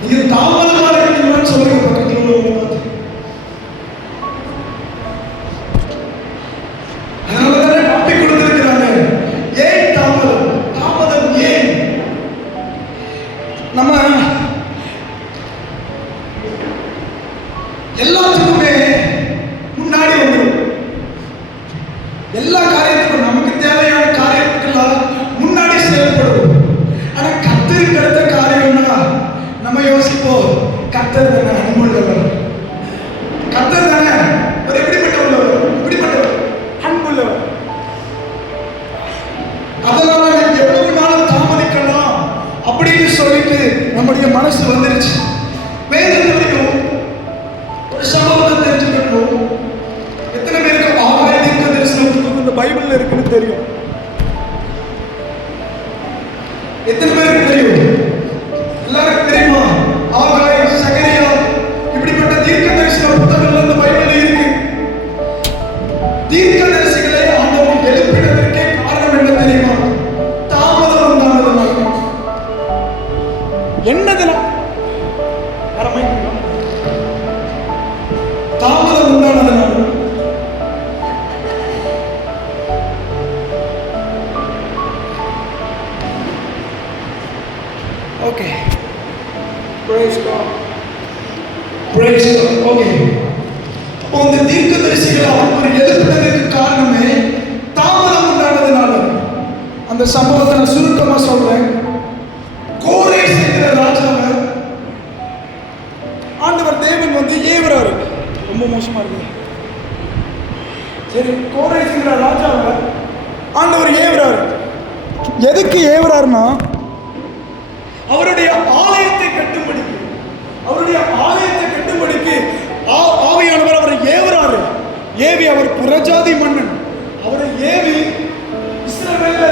நீங்க தாமதமா இருக்கீங்கன்னு சொல்லுங்க பக்கத்துல உள்ளவங்க. அதனாலதானே டாபிக் கொடுத்திருக்கிறாங்க. ஏன் தாமதம்? தாமதம் ஏன்? நம்ம எல்லாத்துக்குமே முன்னாடி வந்துடும். எல்லா காரியத்துக்கும் நமக்கு தேவையான காரியத்துக்கெல்லாம் முன்னாடி செயல்படுவோம். ஆனா கர்த்தருக்கு அடுத்த காரியம்னா நம்ம யோசிப்போம், கர்த்தர் தானே அன்புள்ளவர், கர்த்தர் தானே ஒரு எப்படிப்பட்டவர், இப்படிப்பட்டவர் அன்புள்ளவர். அதனால எவ்வளவு நாளும் தாமதிக்கலாம் அப்படின்னு சொல்லிட்டு நம்முடைய மனசு வந்துருச்சு. வேதத்திலையும் ஒரு சம்பவத்தை தெரிஞ்சுக்கணும். எத்தனை பேருக்கு ஆகாய தீர்க்கதரிசன புத்தகம் இந்த பைபிள்ல இருக்குன்னு தெரியும்? எத்தனை பேருக்கு தெரியும்? எல்லாருக்கும் தெரியுமா? ஆகாய, சகரியா, இப்படிப்பட்ட தீர்க்கதரிசன புத்தகங்கள் இந்த பைபிள்ல இருக்கு. தீர்க்கதரிசிகளை ஆண்டவர் எழுப்பினதற்கே காரணம் என்ன தெரியுமா? தாமதம் உண்டானதுனால. என்னதுனா தாமதம் உண்டானதுனால. Okay, praise God, praise God. Okay, அப்போ இந்த தீர்க்கதரிசிகளை அவர் எழுப்பினதற்கு காரணமே தாமதம் உண்டானதுனால. அந்த சம்பவத்தை நான் சுருக்கமா சொல்றேன். கோரேஸ் என்கிற ராஜாவை ஆண்டவர் தேவன் வந்து ஏவுறாரு. ரொம்ப மோசமா இருக்கு. சரி, கோரேஸ் என்கிற ராஜாவை ஆண்டவர் ஏவுறாரு. எதுக்கு ஏவுறாருன்னா அவருடைய ஆலயத்தை கட்டும்படிக்கு, அவருடைய ஆலயத்தை கட்டும்படிக்கு ஆவியானவர் அவரை ஏவுறாரு. ஏவி, அவர் புறஜாதி மன்னன், அவரை ஏவி இஸ்ரவேல்ல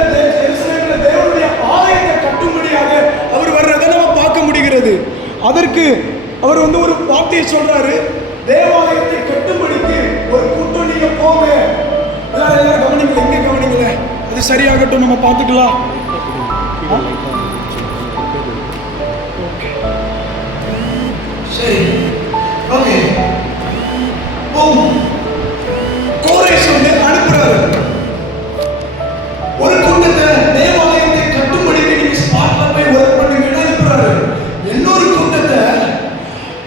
தேவனுடைய ஆலயத்தை கட்டும்படியாக அவர் வர்றதை நம்ம பார்க்க முடிகிறது. அதற்கு அவர் வந்து ஒரு வார்த்தையை சொல்றாரு, தேவாலயத்தை கட்டும்படிக்கு ஒரு கூட்டம் நீங்க போங்க. எல்லாரும் கவனிக்கல, எங்க கவனிக்கல, அது சரியாகட்டும், நம்ம பார்த்துக்கலாம். சரி, ஓகே. கோரேஸ் வந்து அனுப்புறாரு ஒரு கூட்டத்தை, தேவாலயத்தை கட்டும்படிக்கு நீங்க ஸ்பாட்ல போய் ஒர்க் பண்ணுங்கன்னு அனுப்புறாரு. இன்னொரு கூட்டத்தை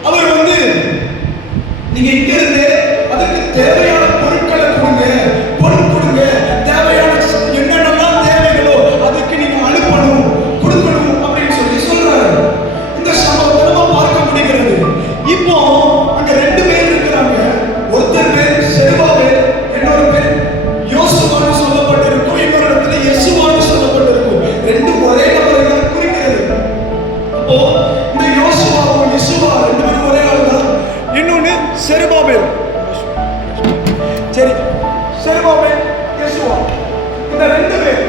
அவர் வந்து நீங்க இங்க இருந்து அதுக்கு தேவையான பொருட்களை கொடுங்க, பொருள் கொடுங்க, தேவையான என்னென்னலாம் தேவைகளோ அதுக்கு நீங்க அனுப்பணும், கொடுக்கணும் அப்படின்னு சொல்லி சொல்றாரு. இந்த சம்பவத்தை நம்ம பார்க்க முடிகிறது. இப்போ அங்க ரெண்டு பேர் இருக்கிறாங்க. ஒருத்தர் பேர் செருபாபேல், இன்னொரு பேர் யோசுவான்னு சொல்லப்பட்டிருக்கும், இன்னொரு இடத்துல யெசுவான்னு சொல்லப்பட்டிருக்கும். ரெண்டும் ஒரே நபரை தான் குறிக்கிறது. அப்போ இந்த யோசுவாவும் யெசுவா ரெண்டு பேரும் ஒரே ஆள் தான். இன்னொன்னு செருபாபேல். சரி, செருபாபேல், யெசுவா, இந்த ரெண்டு பேர்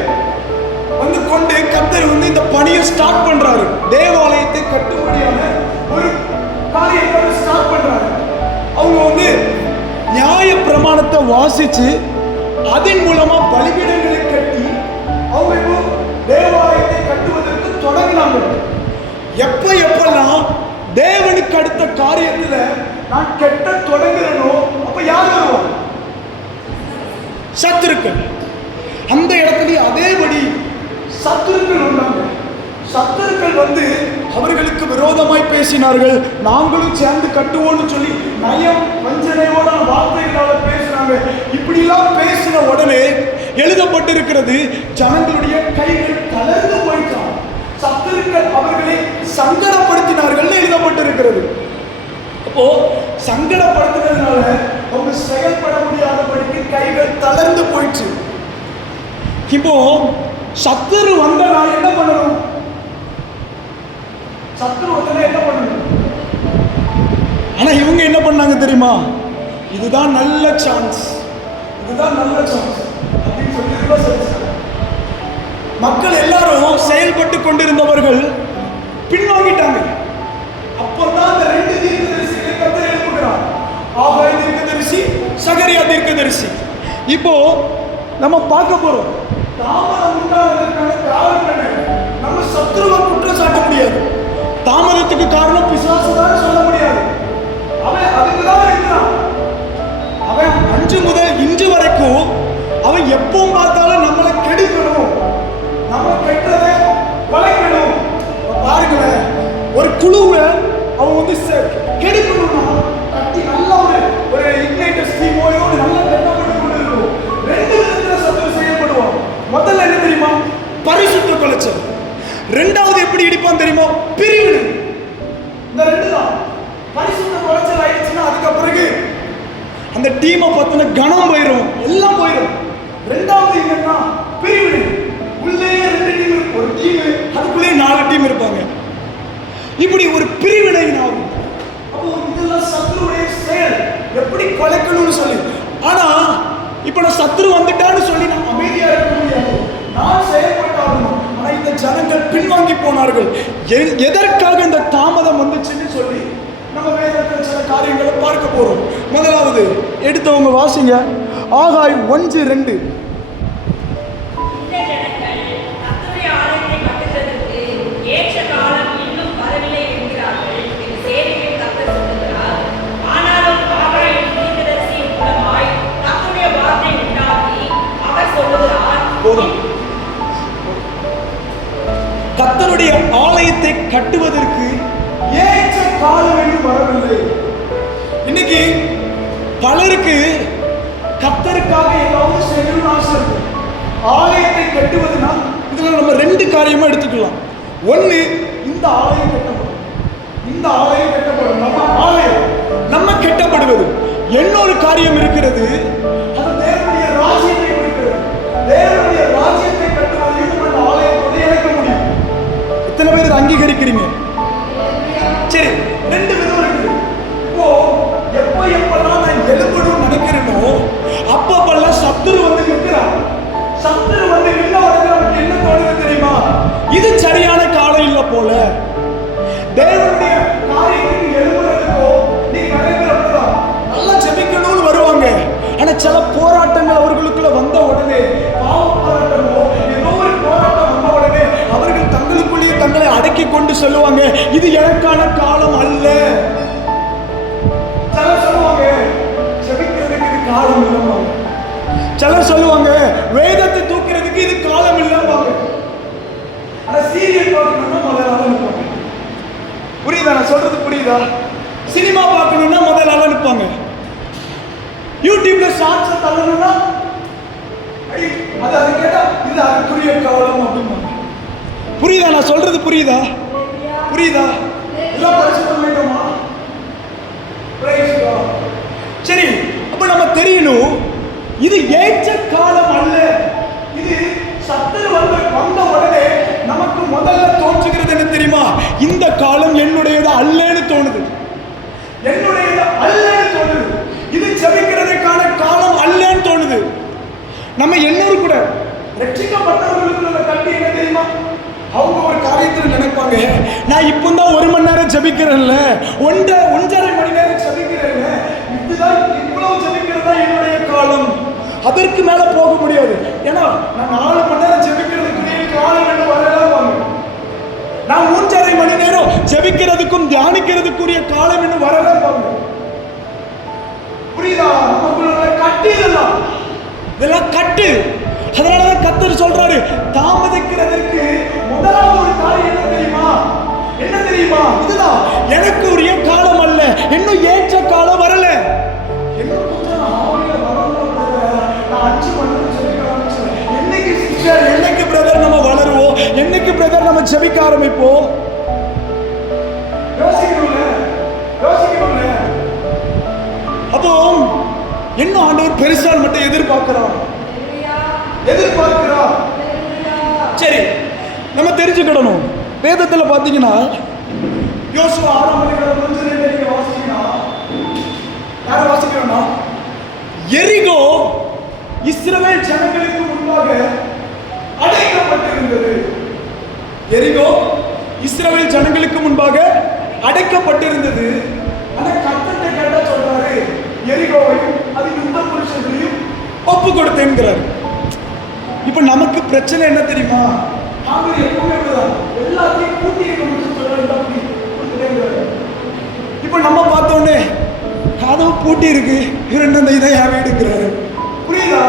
வந்து கொண்டு கர்த்தர் வந்து இந்த பணியை ஸ்டார்ட் பண்றாரு. தேவாலயத்தை கட்டும்படியான ஒரு காரியத்தை ஸ்டார்ட் பண்றாரு. அவங்க வந்து நியாய பிரமாணத்தை வாசிச்சு அதன் மூலமா பலிபீடங்களை கட்டி அவங்க தேவாலயத்தை கட்டுவதற்கு தொடங்கினாங்க. எப்பெல்லாம் தேவனுக்கு அடுத்த காரியத்துல நான் கெட்ட தொடங்குறனோ அப்ப யார் வருவாங்க? சத்துருக்கள். அந்த இடத்துல அதேபடி சத்துருக்கள் வந்தாங்க. சத்துருக்கள் வந்து அவர்களுக்கு விரோதமாய் பேசினார்கள். நாங்களும் சேர்ந்து கட்டுவோம்னு சொல்லி நயம் வஞ்சனையோட வார்த்தைகளால பேசினாங்க. இப்படிலாம் பேசின உடனே எழுதப்பட்டிருக்கிறது, ஜனங்களுடைய கைகள் தளர்ந்து போயிட்டான். சத்துருக்கள் அவர்களை சங்கடப்படுத்தினார்கள் எழுதப்பட்டிருக்கிறது. அப்போ சங்கடப்படுத்தினதுனால அவங்க செயல்பட முடியாதபடிக்கு கைகள் தளர்ந்து போயிடுச்சு. இப்போ சத்துரு வந்தா என்ன பண்ணணும்? சத்துரு வந்தா என்ன பண்ணணும்? ஆனா இவங்க என்ன பண்ணாங்க தெரியுமா? இதுதான் நல்ல சான்ஸ், இதுதான் நல்ல சான்ஸ் அப்படின்னு சொல்லி மக்கள் எல்லாரும் செயல்பட்டு கொண்டிருந்தவர்கள் பின்வாங்கிட்டாங்க. அப்பதான் அந்த ரெண்டு தீர்க்கதரிசிகளை கர்த்தர் எழுப்புகிறார். ஆகாய தீர்க்கதரிசி, சகரியா தீர்க்கதரிசி. இப்போ நம்ம பார்க்க போறோம் தாமதம் உண்டானதற்கான காரணம் என்ன. நம்ம சத்துருவ நாசத்துக்கு காரணம் பிசாசுதான் சொல்ல முடியாது. அவன் அதுக்குதான் இருக்கிறான். அவன் 5 முதல் இன்று வரைக்கும் அவன் எப்பவும் பார்த்தாலும் நம்மளை கெடுக்கணும், நம்ம கெட்டதை வளைக்கணும். பாருங்களேன், ஒரு குழுவை அவன் வந்து கெடுக்கணும்னா கட்டி நல்ல ஒரு இக்னைட்டர் ஸ்டீமோட ஒரு நல்ல கட்டப்பட்டு கொண்டு இருக்கும். 2 விதத்துல சத்துரு செய்யப்படுவான். முதல்ல என்ன தெரியுமா? பரிசுத்த கொலைச்சல். 2வது எப்படி இடிப்பான் தெரியுமா? பிரிவினை. இந்த 2 தான். பரிசுத்த கொலைச்சல் ஆயிடுச்சுன்னா அதுக்கு பிறகு அந்த டீமை பத்தின கணம் போயிடும், எல்லாம் போயிடும். 2வது என்னன்னா பிரிவினை. உள்ளே 2 டீம், ஒரு டீம் அதுக்குள்ளே 4 டீம் இருப்பாங்க. இப்படி ஒரு பிரிவினை ஆகும். அப்போ இதெல்லாம் சத்துருடைய செயல், எப்படி கொலைக்கணும்னு சொல்லி. ஆனா இப்ப நான் சத்துரு வந்துட்டான்னு சொல்லி நான் அமைதியா இருக்க முடியாது, நான் செயல்பட்டாகணும். ஆனா இந்த ஜனங்கள் பின்வாங்கி போனார்கள். எதற்காக இந்த தாமதம் வந்துச்சுன்னு சொல்லி நம்ம வேதத்தில் சில காரியங்களை பார்க்க போறோம். முதலாவது எடுத்தவங்க வாசிங்க, ஆகாய் 1:2. கர்த்தருடைய ஆலயத்தை கட்டுவதற்கு ஏற்ற காலம் என்று வரவில்லை. இன்னைக்கு பலருக்கு கர்த்தருக்காக ஏதாவது செய்யணும்னு ஆசை இருக்கு. ஆலயத்தை கட்டுவதுனா இதுல நம்ம 2 காரியமா எடுத்துக்கலாம். ஒண்ணு, இந்த ஆலயம் கட்டப்படும், இந்த ஆலயம் கட்டப்படும், நம்ம ஆலயம் நம்ம கட்டப்படுவது. இன்னொரு காரியம் இருக்கிறது, அது தேவனுடைய ராஜ்யத்தை குறிக்கிறது. தேவனுடைய ராஜ்யத்தை கட்டுவதையும் நம்ம ஆலயத்தோடு இணைக்க முடியும். எத்தனை பேர் அங்கீகரிக்கிறீங்க? சரி, 2 விதம் இருக்குது. இப்போ எப்பெல்லாம் நான் எழுப்பணும் நினைக்கிறேனோ அப்பெல்லாம் சத்துரு வந்து நிற்கிறான். சத்துரு வந்து நின்ன உடனே நமக்கு என்ன தோணுது தெரியுமா? இது சரியான காலம் இல்லை போல. தேவனுடைய காரியத்துக்கு எழுப்புறதுக்கோ நீ நிறைவேறப்பதான் நல்லா ஜெபிக்கணும்னு வருவாங்க. ஆனா சில போராட்டங்கள் அவர்களுக்குள்ள வந்த உடனே, பாவ போராட்டமோ ஏதோ ஒரு போராட்டம் வந்த உடனே அவர்கள் தங்களுக்குள்ளேயே தங்களை அடக்கி கொண்டு சொல்லுவாங்க, இது எனக்கான காலம் அல்ல. சிலர் சொல்லுவாங்க ஜெபிக்கிறதுக்கு இது காலம் இல்லைம்பாங்க. சிலர் சொல்லுவாங்க வேதத்தை தூக்கிறதுக்கு இது காலம் இல்லைம்பாங்க. ஆனா சீரியல் பார்க்கணும்னா முதல்ல நிற்பாங்க. புரியுதா நான் சொல்றது? புரியுதா? சினிமா பார்க்கணும்னா முதல்ல நிற்பாங்க. யூடியூப்ல ஷார்ட்ஸ் தள்ளணும்னா அது கேட்டா இது அதுக்குரிய காலம் அப்படிம்பாங்க. புரியுதா நான் சொல்றது? புரியுதா? புரியுதா? எல்லாம் பரிசுத்தமாயிட்டோமா? சரி, அப்ப நம்ம தெரியணும் இது ஏற்ற காலம் அல்ல. இது சத்துரு வந்த உடனே நமக்கு முதல்ல தோன்றுகிறது என்ன தெரியுமா? இந்த காலம் என்னுடையது அல்லன்னு தோணுது. என்னுடையது அல்லன்னு தோணுது. இது ஜெபிக்கிறதுக்கான காலம் அல்லன்னு தோணுது. நம்ம என்னோடு கூட ரட்சிக்கப்பட்டவர்களுக்கு கல்வி என்ன தெரியுமா? அவங்க ஒரு காரியத்தில் நினைப்பாங்க, நான் இப்பதான் 1 மணி நேரம் ஜெபிக்கிறேன்ல, 1.5 மணி நேரம் ஜெபிக்கிறேன்ல, இதுதான் இவ்வளவு ஜெபிக்கிறதா என்னுடைய காலம், அதற்கு மேல போக முடியாது. ஏன்னா நான் 4 மணி நேரம் ஜெபிக்கிறதுக்குரிய காலம் என்று வரலாம். நான் 3.5 மணி நேரம் ஜெபிக்கிறதுக்கும் தியானிக்கிறதுக்குரிய காலம் என்று வரலாம். புரியுதா? நமக்குள்ள கட்டு இதெல்லாம் கட்டு. அதனாலதான் கர்த்தர் சொல்றாரு, தாமதிக்கிறதற்கு முதலாவது ஒரு காரியம் என்ன தெரியுமா? என்ன தெரியுமா? இதுதான் எனக்கு உரிய காலம் அல்ல, இன்னும் ஏற்ற காலம் வரல. என்னைக்கு பிரதர் நம்ம வளருவோம்? என்னைக்கு பிரதர் நம்ம ஜெபிக்க ஆரம்பிப்போம்? யோசிக்கணும்ல. அப்போ இன்னும் ஆண்டவர் பெருசால் மட்டும் எதிர்பார்க்கிறார். சரி, நம்ம தெரிஞ்சுக்கிடணும். வேதத்துல பாத்தீங்கன்னா யோசுவா 6ஆம் அதிகாரம் 1-2 வாசிக்கிறோம்னா, யார வாசிக்கிறோம்னா, எரிகோ இஸ்ரவேல் ஜனங்களுக்கு முன்பாக அடைக்கப்பட்டிருந்தது. எரிகோ இஸ்ரவேல் ஜனங்களுக்கு முன்பாக அடைக்கப்பட்டிருந்தது. ஆனா கர்த்தர் கேட்டா சொல்றாரு, எரிகோவையும் அது யுத்த புருஷர்களையும் ஒப்பு கொடுத்தேங்கிறார். இப்ப நமக்கு பிரச்சனை என்ன தெரியுமா? நாங்கள் எப்பவுமே எல்லாத்தையும் கூட்டி கொடுத்து சொல்றேன். பூட்டி இருக்கு, இவர் அந்த இதை என் வீடுங்கிறாரு. புரியுதா?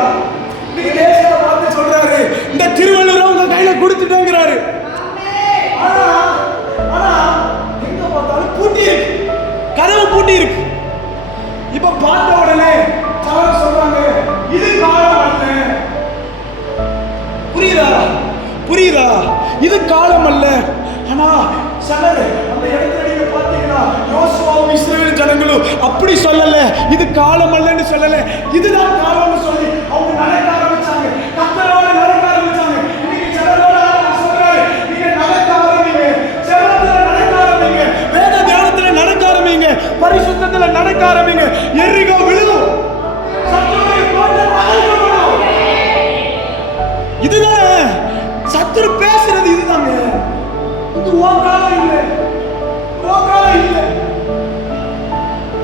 பார்த்து சொல்றாரு, இந்த திருவள்ளுவர் உங்க கையில கொடுத்துட்டேங்கிறாரு. ஆனா எங்க பார்த்தாலும் பூட்டி இருக்கு, கதவு பூட்டி இருக்கு. இப்ப பார்த்த உடனே சார் சொல்றாங்க, இது காலம் அல்ல. புரியுதா? புரியுதா? இது காலம் அல்ல. ஆனா சிலர் அந்த இடத்துல நீங்க பாத்தீங்கன்னா யோசுவாவும் இஸ்ரவேல் ஜனங்களும் அப்படி சொல்லல, இது காலம் அல்லன்னு சொல்லல, இதுதான் காலம்னு சொல்லி அவங்க நடக்க ஆரம்பிச்சாங்க, கர்த்தரோட நடக்க ஆரம்பிச்சாங்க. இன்னைக்கு சிலரோட சொல்றாரு, நீங்க நடக்க ஆரம்பிங்க, ஜெபத்துல நடக்க ஆரம்பிங்க, வேத தியானத்துல நடக்க ஆரம்பிங்க, பரிசுத்தத்துல நடக்க ஆரம்பிங்க. எரிகோ விழும், சத்துருவை போட்டு அழிக்கப்படும். இதுதான் சத்துரு பேசுறது, இதுதாங்க.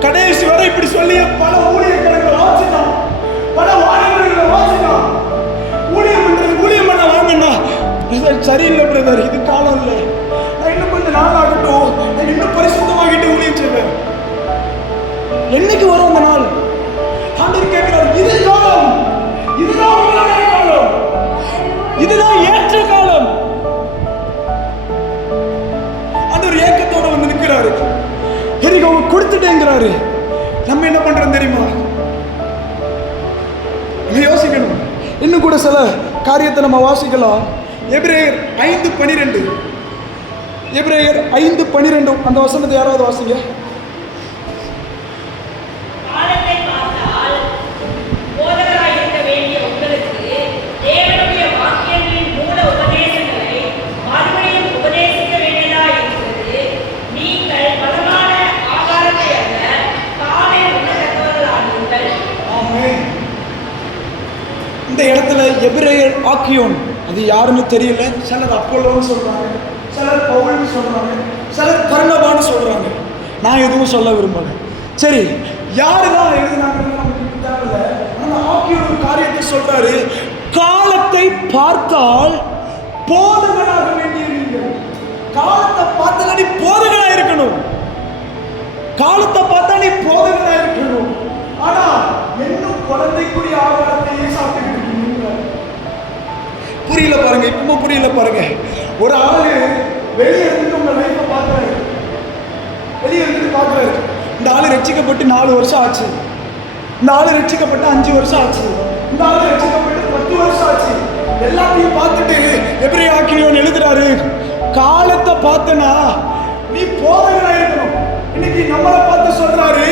கடைசி வரை இப்படி சொல்லி பல ஊழியர்களை வாசிட்டான், பல வாலிபர்களை வாசிட்டான். ஊழியம் பண்ண வாங்கண்ணா, பிரதர் சரியில்லை பிரதர், இது காலம் இல்லை, நான் இன்னும் கொஞ்சம் நாள் ஆகட்டும், நான் இன்னும் பரிசுத்தமாகிட்டு ஊழியம் செய்வேன். என்னைக்கு வரும் அந்த நாள்? ஆண்டவர் கேட்கிறார், இது காலம், இதுதான் உங்களுடைய காலம், இதுதான் ஏற்ற காலம். ஏக்கத்தோட வந்து நிற்கிறாரு, எரிகோ கொடுத்துட்டேங்கிறாரு. நம்ம என்ன பண்றோம் தெரியுமா? யோசிக்கணும். இன்னும் கூட சில காரியத்தை நம்ம வாசிக்கலாம். எபிரேயர் 5:12, எபிரேயர் 5:12 அந்த வசனத்தை யாராவது வாசிங்க. இந்த இடத்துல எபிரேயர் ஆக்கியோன், அது யாருன்னு தெரியல. சிலர் அப்போலோன்னு சொல்றாங்க, சிலர் பவுல்னு சொல்றாங்க, சிலர் பர்னபான்னு சொல்றாங்க. நான் எதுவும் சொல்ல விரும்பல. சரி, யாருதான் எழுதினாங்கன்னு நமக்கு தேவையில்ல. ஆனா ஆக்கியோன் ஒரு காரியத்தை சொல்றாரு, காலத்தை பார்த்தால் போதகனாக வேண்டியிருக்கீங்க. காலத்தை பார்த்தா நீ போதகனா இருக்கணும், காலத்தை பார்த்தா நீ போதகனா இருக்கணும். ஆனா இன்னும் குழந்தைக்குரிய ஆகாரத்தையே சாப்பிட்டு. புரியல பாருங்க, இப்பவும் புரியல பாருங்க. ஒரு ஆளு வெளியே இருந்து உங்க லைஃப பாக்குறாரு, வெளியே இருந்து பாக்குறாரு. இந்த ஆளு ரட்சிக்கப்பட்டு 4 வருஷம் ஆச்சு, இந்த ஆளு ரட்சிக்கப்பட்டு 5 வருஷம் ஆச்சு, இந்த ஆளு ரட்சிக்கப்பட்டு 10 வருஷம் ஆச்சு. எல்லாத்தையும் பார்த்துட்டு எபிரேயர் ஆக்கியோன் எழுதுறாரு, காலத்தை பார்த்தனா நீ போதகனா இருக்கணும். இன்னைக்கு நம்மளை பார்த்து சொல்றாரு,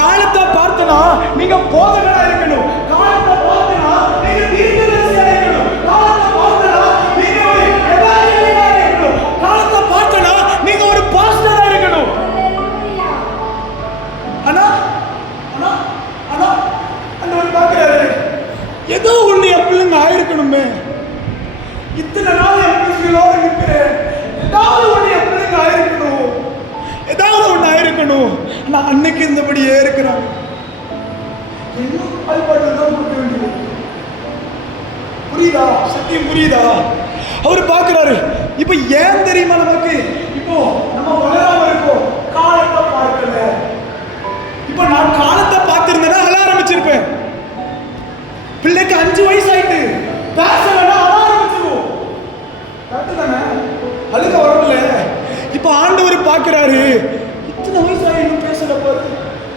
காலத்தை பார்த்தனா நீங்க போதகனா இருக்கணும், காலத்தை பார்த்தனா நீங்க தீர்க்கதரிசியா இருக்கணும், காலத்தை பார்த்தனா நீங்க ஒரு எவாஞ்சலிஸ்டா இருக்கணும், காலத்தை பார்த்தனா நீங்க ஒரு பாஸ்டரா இருக்கணும். ஆனா ஆனா ஆனா அந்த பாக்குறாரு, ஏதோ ஒண்ணு என் பிள்ளைங்க ஆயிருக்கணுமே, இத்தனை நாள் என் பிள்ளைங்களோட இருக்கிறேன், ஏதாவது ஒண்ணு என் பிள்ளைங்க ஆயிருக்கணும், ஏதாவது ஒண்ணு ஆயிருக்கணும். நான் அன்னைக்கு இருந்தபடியே இருக்கிறாங்க. இன்னும் அல்பாடுதான் கொடுக்க வேண்டியது. புரியுதா? சத்தியம் புரியுதா? அவரு பாக்குறாரு. இப்ப ஏன் தெரியுமா நமக்கு? இப்போ நம்ம வளராம இருக்கோம், காலத்தை பார்க்கல. இப்ப நான் காலத்தை பார்த்திருந்தேன்னா அழ ஆரம்பிச்சிருப்பேன். பிள்ளைக்கு 5 வயசு ஆயிட்டு பேசலன்னா அழ ஆரம்பிச்சிருவோம். கரெக்டுதானே? அழுக வரல. இப்ப ஆண்டவர் பாக்குறாரு, இத்தனை வயசு ஆயிடும் பேசல பாரு,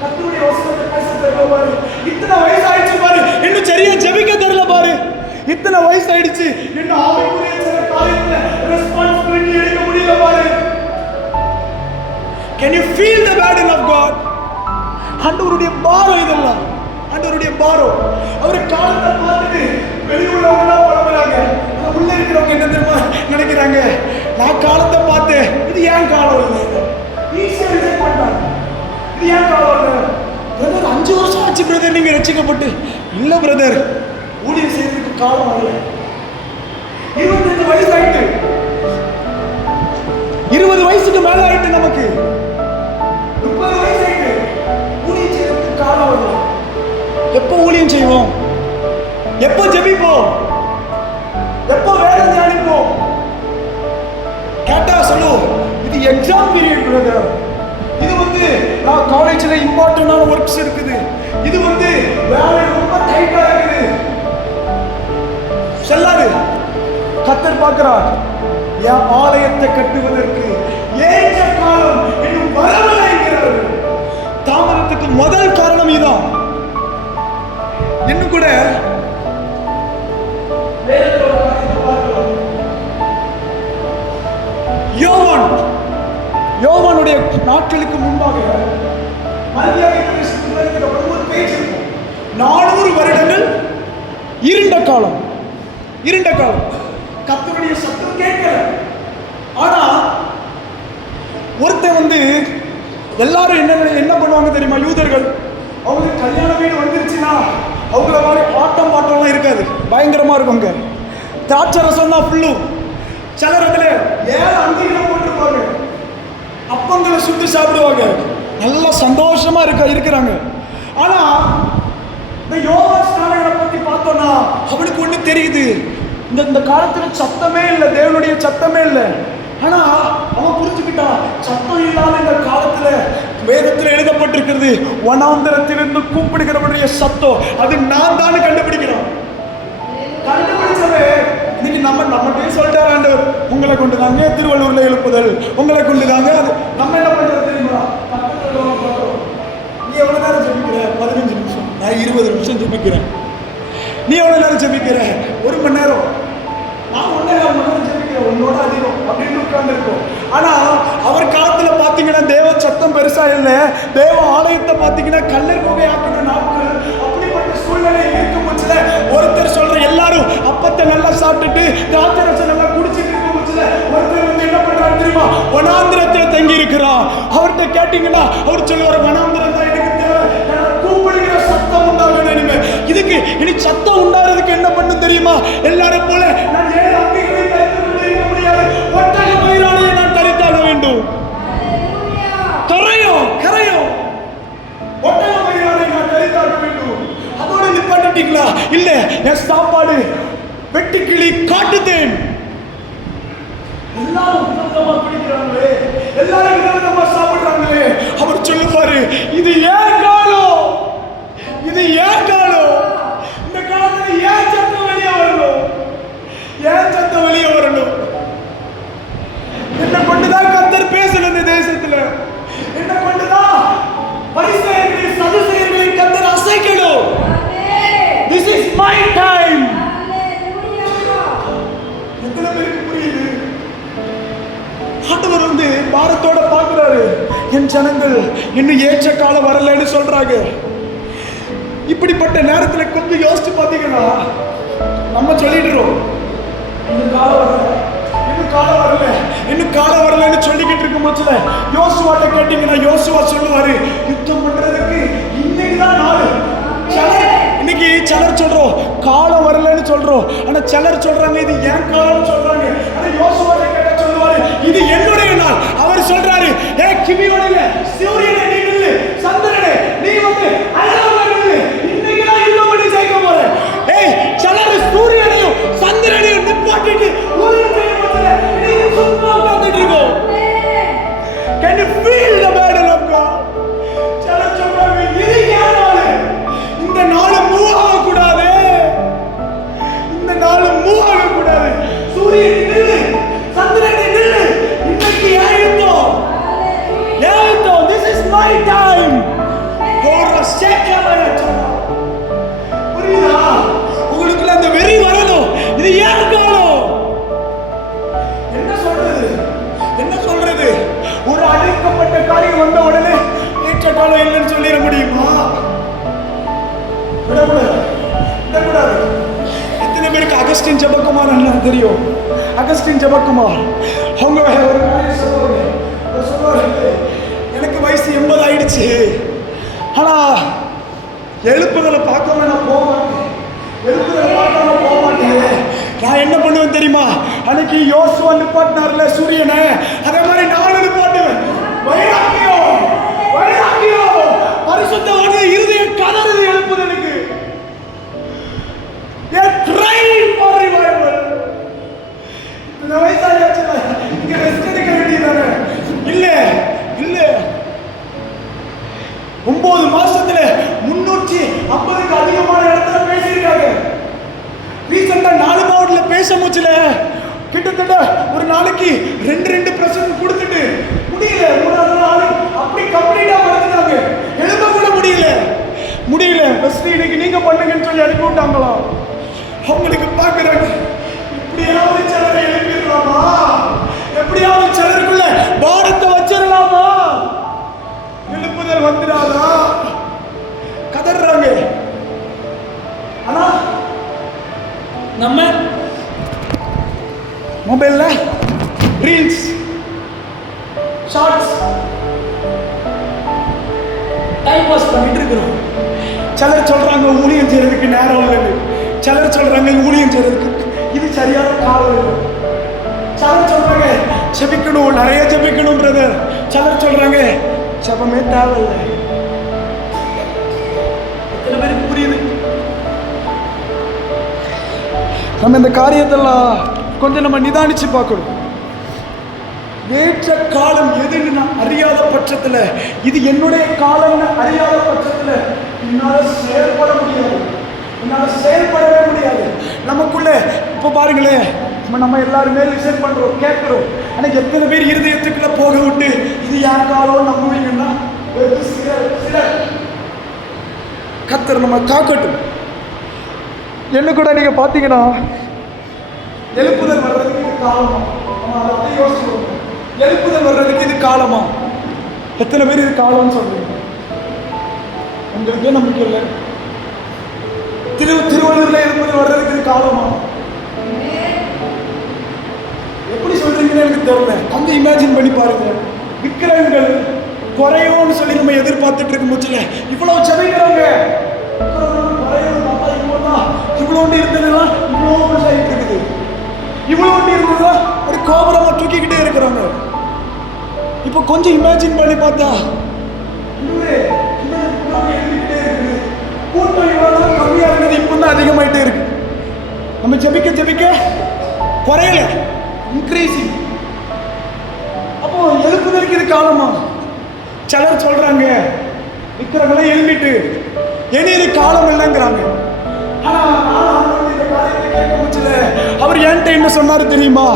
கர்த்தருடைய வசனத்தை பேச தெரியல பாரு, இத்தனை வயசு ஆயிடுச்சு பாரு, இன்னும் சரியா ஜெபிக்க தெரியல பாரு, இத்தனை வயசு ஆயிடுச்சு இன்னும் ஆவிக்குரிய சில காரியத்துல ரெஸ்பான்சிபிலிட்டி எடுக்க முடியல பாரு. Can you feel the burden of God? ஆண்டவருடைய பாரம் இதெல்லாம், ஆண்டவருடைய பாரம். அவரு காலத்தை பார்த்துட்டு வெளியுள்ளவங்க பழகுறாங்க, உள்ள இருக்கிறவங்க என்ன தெரியுமா நினைக்கிறாங்க, நான் காலத்தை பார்த்தேன், இது ஏன் காலம் இல்லை, ஈஸியா ரிஜெக்ட் பண்ணிட்டாங்க, இது ஏன் காலம் இல்லை. பிரதர் 5 வருஷம் ஆச்சு பிரதர் நீங்க ரட்சிக்கப்பட்டு. இல்ல பிரதர், ஊழியம் செய்யறதுக்கு காலம் வரல. 25 வயசு ஆயிட்டு, 20 வயசுக்கு மேல ஆயிட்டு, நமக்கு 30 வயசு ஆயிட்டு, ஊழியம் செய்யறதுக்கு காலம் வரல. எப்போ ஊழியம் செய்வோம்? எப்போ ஜெபிப்போம்? எப்போ வேலை தியானிப்போம்? கேட்டா சொல்லுவோம், இது எக்ஸாம் பீரியட் பிரதர், இது நான் காலேஜ்ல இம்பார்ட்டன்டான ஒர்க்ஸ் இருக்குது, இது வந்து வேலை ரொம்ப டைட்டா இருக்குது, செல்லாது. கர்த்தர் பார்க்கிறார், என் ஆலயத்தை கட்டுவதற்கு ஏற்ற காலம் இன்னும் வரவில்லை என்கிறார்கள். தாமதத்துக்கு முதல் காரணம் இதுதான். இன்னும் கூட யோவானுடைய நாட்களுக்கு முன்பாக ஒரு பேச்சு இருக்கும். 400 வருடங்கள் இருண்ட காலம், இருண்ட காலம். கர்த்தருடைய சத்தம் கேட்கல. ஆனா ஒருத்தன் வந்து எல்லாரும் என்ன பண்ணுவாங்க தெரியுமா? யூதர்கள் அவங்களுக்கு கல்யாண வீடு வந்துருச்சுன்னா அவங்கள மாதிரி ஆட்டம் பாட்டம்லாம் இருக்காது, பயங்கரமா இருக்குங்க. திராட்சை ரசம்னா ஃபுல்லும். சிலர் அதுல 7 அங்கிகளை போட்டுருப்பாங்க, அப்பங்களை சுட்டு சாப்பிடுவாங்க, நல்லா சந்தோஷமா இருக்கிறாங்க. ஆனா இந்த யோவான் ஸ்நானகனை பத்தி பார்த்தோம்னா அவனுக்கு ஒண்ணு தெரியுது, இந்த காலத்துல சத்தமே இல்லை, தேவனுடைய சத்தமே இல்லை. ஆனா அவன் புரிஞ்சுக்கிட்டான், சத்தம் இல்லாத இந்த காலத்துல வேதத்தில் எழுதப்பட்டிருக்கிறது, வனாந்தரத்திலிருந்து கூப்பிடுகிறவனுடைய சத்தம் அது நான் தான் கண்டுபிடிக்கிறான். கண்டுபிடிச்சது இன்னைக்கு நம்ம சொல்லிட்டார் ஆண்டவர், உங்களை கொண்டுதாங்க திருவள்ளூர்ல எழுப்புதல், உங்களை கொண்டுதாங்க. அது நம்ம என்ன பண்றது தெரியுமா? நீ எவ்வளவு நேரம் ஜெபிக்கிற? 15 நிமிஷம். நான் 20 நிமிஷம் ஜெபிக்கிறேன். நீ எவ்வளவு நேரம் ஜெபிக்கிற? 1 மணி நேரம். நான் 1.5 மணி நேரம் ஜெபிக்கிறேன், உன்னோட அதிகம் அப்படின்னு உட்கார்ந்து இருக்கோம். ஆனா அவர் காலத்துல பாத்தீங்கன்னா தேவ சத்தம் பெருசா இல்லை. தேவ ஆலயத்தை பாத்தீங்கன்னா கல்லர் குகை ஆக்கின நாட்கள். அப்படிப்பட்ட சூழ்நிலை இருக்கும் போச்சுல ஒருத்தர் சொல்ற எல்லாரும் அப்பத்தை நல்லா சாப்பிட்டுட்டு திராட்சை ரசம் நல்லா குடிச்சிட்டு இருக்கும் போச்சுல ஒருத்தர் வந்து என்ன பண்றாரு தெரியுமா? வனாந்திரத்தில் தங்கி இருக்கிறான். அவர்கிட்ட கேட்டீங்கன்னா அவர் சொல்லுவார், வனாந்திரம் தான் எனக்கு தேவை, கூப்பிடுகிற சத்தம் உண்டாகணும். இனிமே இதுக்கு இனி சத்தம் உண்டாகிறதுக்கு என்ன பண்ணும் தெரியுமா? எல்லாரும் போல நான் 7 அங்கிகளை தரித்து கொண்டு இருக்க முடியாது, ஒட்டக மயிராலையை நான் தரித்தாக வேண்டும். கரையும் ஒட்டக மயிராலை நான் தரித்தாக வேண்டும். அதோட நிப்பாட்டிட்டீங்களா? இல்ல, என் சாப்பாடு வெட்டுக்கிளி காட்டுத்தேன். எல்லாரும் விதவிதமா பிடிக்கிறாங்களே, எல்லாரும் விதவிதமா சாப்பிடுறாங்களே. அவர் சொல்லுவாரு, இது ஏன் காலம், இது ஏன் காலம். இந்த காலத்துல ஏன் சத்தம் வெளியே வரணும், ஏன் சத்தம் வெளியே வரணும். என்ன கொண்டுதான் கர்த்தர் பேசணும் இந்த தேசத்துல, என்ன கொண்டுதான் பரிசேயர்களை சதுசேயர்களை கர்த்தர் அசைக்கணும். This is my time. எத்தனை பேருக்கு புரியுது? ஆண்டவர் வந்து பாரத்தோட பார்க்கிறாரு, என் ஜனங்கள் இன்னும் ஏற்ற காலம் வரலன்னு சொல்றாங்க. இப்படிப்பட்ட நேரத்துல கொஞ்சம் யோசிச்சு பாத்தீங்கன்னா நம்ம சொல்லிடுறோம், இன்னும் காலம் வரல, இன்னும் காலம் வரல, இன்னும் காலம் வரலன்னு சொல்லிக்கிட்டு இருக்கும் போச்சுல யோசுவாட்ட கேட்டீங்கன்னா யோசுவா சொல்லுவாரு, யுத்தம் பண்றதுக்கு இன்னைக்குதான் நாள். இன்னைக்கு சிலர் சொல்றோம் காலம் வரலன்னு சொல்றோம், ஆனா சிலர் சொல்றாங்க இது ஏன் காலம்னு சொல்றாங்க. ஆனா யோசுவாட்ட கேட்டா சொல்லுவாரு, இது என்னுடைய நாள். அவர் சொல்றாரு, ஏ கிபியோனிலே சூரியனே நீ நில்லு, சந்திரனே நீ வந்து அழகா நில்லு, இன்னைக்கு நான் யுத்தம் பண்ணி ஜெயிக்க போறேன். ஏய் சிலர் சூரியனையும் சந்திரனையும் நிப்பாட்டிட்டு ஊரில் செய்ய போறல, நீங்க சும்மா உட்கார்ந்துட்டு இருக்கோ. Can you feel the burden of God? சிலர் சொல்றாங்க இது ஏன் நாள், இந்த நாள் மூவ் ஆகக்கூடாது, இந்த நாள் மூவ் ஆகக்கூடாது. சூரியன் நில்லு, சந்திரனை நில்லு, இன்னைக்கு ஏழுத்தோம் ஏழுத்தோம். This is my time. ஒரு சேக்கலையா புரியுதா? உங்களுக்குள்ள அந்த வெறி வரணும், இது ஏன் காலம். என்ன சொல்றது, என்ன சொல்றது? ஒரு அழைக்கப்பட்ட காரியம் வந்த உடனே ஏற்ற காலம் இல்லைன்னு சொல்லிட முடியுமா? விடக்கூடாது. எத்தனை பேருக்கு அகஸ்டின் ஜெபக்குமார் அண்ணன் தெரியும்? அகஸ்டின் ஜெபக்குமார் அவங்க ஒரு காரியம் சொல்லுவாங்க, எனக்கு வயசு 80 ஆயிடுச்சு, ஆனா எழுப்புதலை பார்க்காம நான் போக மாட்டேன், எழுப்புதலை பார்க்காம போக மாட்டேன். நான் என்ன பண்ணுவேன் தெரியுமா? அன்னைக்கு யோசுவா நிப்பாட்டினார்ல சூரியனை, அதே மாதிரி நானும் நிப்பாட்டுவேன். வைராக்கியம், வைராக்கியம். பரிசுத்தவான இருதயம் கதறுது எழுப்புதலுக்கு. இந்த வயசாச்சு இங்க ரெஸ்ட் எடுக்க வேண்டியதானே? இல்ல இல்ல, 9 மாசத்துல 300 பண்ணிட்டு இருக்கிறோம். சிலர் சொல்றாங்க ஊழியம் செய்யறதுக்கு நேரம் இல்லைன்னு, சிலர் சொல்றாங்க ஊழியம் செய்யறதுக்கு இது சரியான காலம் இல்லை, சிலர் சொல்றாங்க ஜெபிக்கணும், நிறைய ஜெபிக்கணும் பிரதர், சிலர் சொல்றாங்க ஜெபமே தேவையில்லை. எத்தனை பேருக்கு புரியுது? நம்ம இந்த காரியத்தெல்லாம் கொஞ்சம் நம்ம நிதானிச்சு பார்க்கணும். ஏற்ற காலம் எதுன்னு நான் அறியாத பட்சத்துல, இது என்னுடைய காலம்னு அறியாத பட்சத்துல என்னால செயல்பட முடியாது, என்னால செயல்படவே முடியாது. நமக்குள்ள இப்ப பாருங்களேன், நம்ம எல்லாருமே லிசன் பண்றோம், கேட்கிறோம். எனக்கு எத்தனை பேர் இருதயத்துக்குள்ள போக விட்டு இது யார் காலம் நம்புவீங்கன்னா சிலர். கர்த்தர் நம்ம காக்கட்டும். என்ன கூட நீங்க பாத்தீங்கன்னா எழுப்புதல் வர்றதுக்கு இது காலமா, அதை யோசிச்சு எழுப்புதல் வர்றதுக்கு இது காலமா? எத்தனை பேர் இது காலம்னு சொல்றீங்க? உங்களுக்கு நம்பிக்கை இல்லை. திருவள்ளூர்ல எழுப்புதல் வர்றதுக்கு இது காலமா? எப்படி சொல்றீங்கன்னு எனக்கு தெரியல. கொஞ்சம் இமேஜின் பண்ணி பாருங்க. விக்கிரகங்கள் குறையும்னு சொல்லி நம்ம எதிர்பார்த்துட்டு இருக்கும் போச்சுல, இவ்வளவு செவைக்கிறாங்க, இவ்வளோண்டு இருந்ததுலாம் இவ்வளோ பெருசாகிட்டு இருக்குது, இவ்வளோண்டு இருந்ததுலாம் ஒரு கோபுரமா தூக்கிக்கிட்டே இருக்கிறாங்க. இப்போ கொஞ்சம் இமேஜின் பண்ணி பார்த்தா கூட்டம் இவ்வளோ கம்மியா இருந்தது, இப்போ தான் அதிகமாயிட்டே இருக்கு. நம்ம ஜெபிக்க ஜெபிக்க குறையல, இன்க்ரீசிங். அப்போ எழுப்புதலுக்கு இது காலமா? சிலர் சொல்றாங்க விக்கிரகெல்லாம் எழுப்பிட்டு இனி இது காலம் இல்லைங்கிறாங்க. ஆனா இந்த காரியத்தை கேட்க முடியல. அவர் என்கிட்ட என்ன சொன்னாரு தெரியுமா?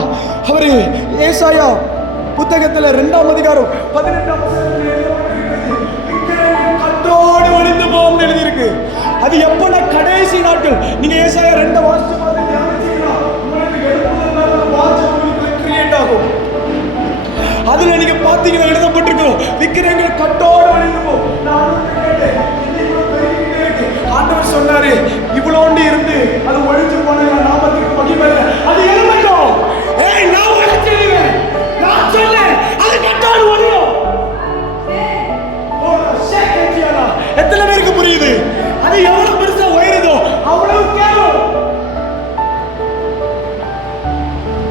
அவரு ஏசாயா புத்தகத்துல 2ஆம் அதிகாரம் 18ஆம் கட்டோடு ஒளிந்து போகும் எழுதியிருக்கு. அது எப்ப கடைசி நாட்கள். நீங்க ஏசாயா 2 வாசிச்சு பார்த்து தியானிச்சீங்கன்னா உங்களுக்கு எழுப்புதல் வாசம் உங்களுக்கு கிரியேட் ஆகும். அதுல நீங்க பாத்தீங்கன்னா எழுதப்பட்டிருக்கோம், விக்கிரகங்கள் கட்டோடு ஒளிந்து போகும். நான் கேட்டேன், ஆண்டவர் சொன்னாரு இவ்வளோண்டு இருந்து அது ஒழிஞ்சு போன நாமத்துக்கு மகிமை இல்லை, அது எழுமட்டும். ஏய் நான் ஒழிச்சிடுவேன், நான் சொன்னேன் அது கட்டோடு ஒழியும். எத்தனை பேருக்கு புரியுது? அது எவ்வளவு பெருசா உயருதோ அவ்வளவு கேளும்.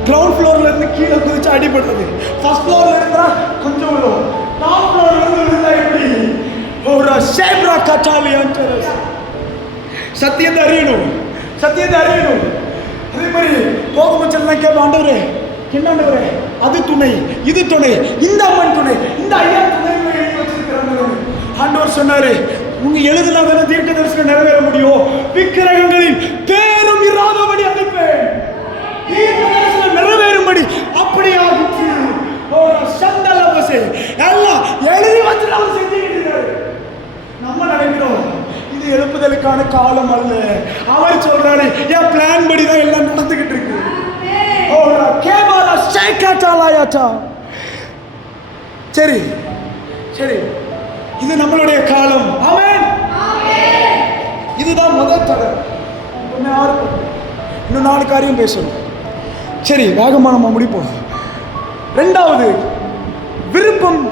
கிரவுண்ட் ஃப்ளோர்ல இருந்து கீழே குதிச்சு அடிபடுறது, ஃபர்ஸ்ட் ஃப்ளோர்ல இருந்தா கொஞ்சம் விழும், டாப் ஃப்ளோர்ல இருந்து விழுந்தா எப்படி? ஒரு சேப்ரா கச்சாலியான்னு சத்தியத்தை அறியணும், சத்தியத்தை அறியணும். அதே மாதிரி போகும்போச்செல்லாம் கேட்ப, ஆண்டவரே என்ன ஆண்டவரே, அது துணை, இது துணை, இந்த அம்மன் துணை, இந்த ஐயா துணை வச்சிருக்கிறாங்க. ஆண்டவர் சொன்னாரு, உங்க எழுதுனா தானே தீர்க்க தரிசனம் நிறைவேற முடியும். விக்கிரகங்களில் பேரும் இராதபடி அனுப்பேன், தீர்க்க தரிசனம் நிறைவேறும்படி அப்படியா சந்தலவசே எல்லாம் எழுதி வச்சு நம்ம செஞ்சுக்கிட்டு இருக்காரு. நம்ம நினைக்கிறோம் இது எழுப்புதலுக்கான காலம் அல்ல. அவர் சொல்றாரு என் பிளான் படி தான் எல்லாம் நடந்துகிட்டு இருக்கு. சரி சரி, இது நம்மளுடைய காலம். ஆமென். இதுதான் முதல் தடவை. இன்னும் 4 காரியம் பேசணும். சரி, வேகமா நம்ம முடிப்போம். 2வது, விருப்பம்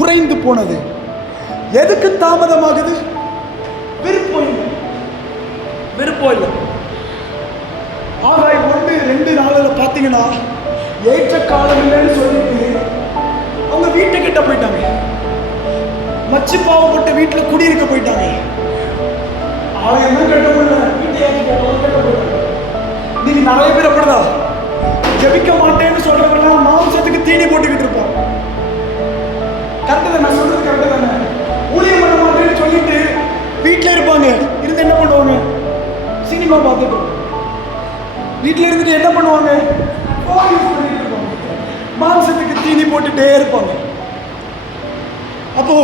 குறைந்து போனது. எதுக்கு தாமதமாகுது? விருப்பம் இல்லை, விருப்பம் இல்லை. ஆகாய் 1-2 பார்த்தீங்கன்னா ஏற்ற காலம் இல்லைன்னு சொல்லிட்டு அவங்க வீட்டுக்கிட்ட போயிட்டாங்க, மச்சி பாவப்பட்ட வீட்டில் குடியிருக்க போயிட்டாங்க. ஆலயம் தான் கட்ட முடியல, வீட்டையாச்சும் கட்ட போயிட்டாங்க. இன்னைக்கு நிறைய பேர் அப்படிதான் ஜெபிக்க மாட்டேன்னு சொல்றவங்கலாம் மாம்சத்துக்கு தீனி போட்டுக்கிட்டு இருப்பாங்க. கரெக்டு தானே? நான் சொல்றது கரெக்டு தானே? ஊழியம் பண்ண மாட்டேன்னு சொல்லிட்டு வீட்டில் இருப்பாங்க. இருந்து என்ன பண்ணுவாங்க? சினிமா பார்த்துட்டு. வீட்டில் இருந்துட்டு என்ன பண்ணுவாங்க? ஃபோன் யூஸ் பண்ணிட்டு இருப்பாங்க, மாம்சத்துக்கு தீனி போட்டுட்டே இருப்பாங்க. அப்போ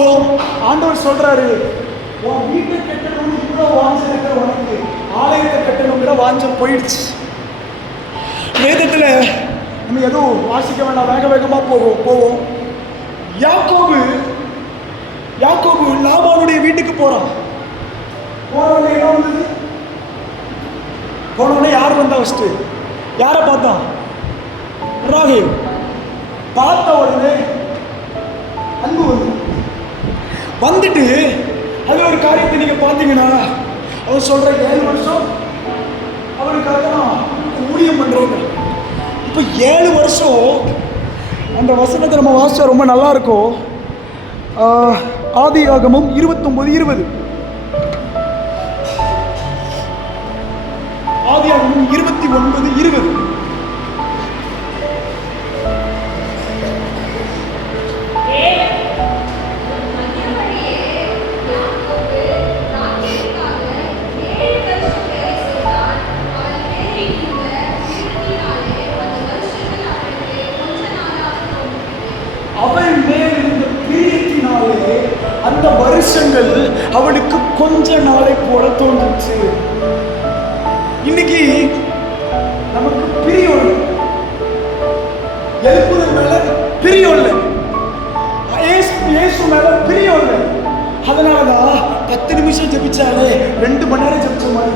ஆண்டவர் சொல்றாரு, உன் வீட்டை கட்டணும்னு கூட வாஞ்சம் இருக்கிற உனக்கு ஆலயத்தை கட்டணுங்கிற வாஞ்சம் போயிடுச்சு. வேதத்துல நம்ம எதுவும் வாசிக்க வேண்டாம், வேக வேகமா போவோம். யாக்கோபு லாபானுடைய வீட்டுக்கு போறான். போனவனே என்ன வந்தது? போனவனே யார் வந்தா? ஃபர்ஸ்ட் யாரை பார்த்தான்? ராகேல். பார்த்த உடனே அன்பு வந்துட்டு அது ஒரு காரியத்தை நீங்க பார்த்தீங்கன்னா, அவர் சொல்ற 7 வருஷம் அவருக்காக நான் ஊழியம் பண்றேன். இப்போ 7 வருஷம் அந்த வசனத்தை நம்ம வாசிச்சா ரொம்ப நல்லா இருக்கும். ஆதியாகமம் 29:20. ஆதியாகமம் 29:20. அவன் மேல் இருந்த பிரியத்தினாலே அந்த வருஷங்கள் அவனுக்கு கொஞ்ச நாளை போல தோன்றுச்சு. இன்னைக்கு நமக்கு பிரியம் இல்லை, எழுப்புதல் மேல பிரியம் இல்லை, இயேசு மேல பிரியம் இல்லை. அதனாலதான் 10 நிமிஷம் ஜெபிச்சாலே 2 மணி நேரம் ஜெபிச்ச மாதிரி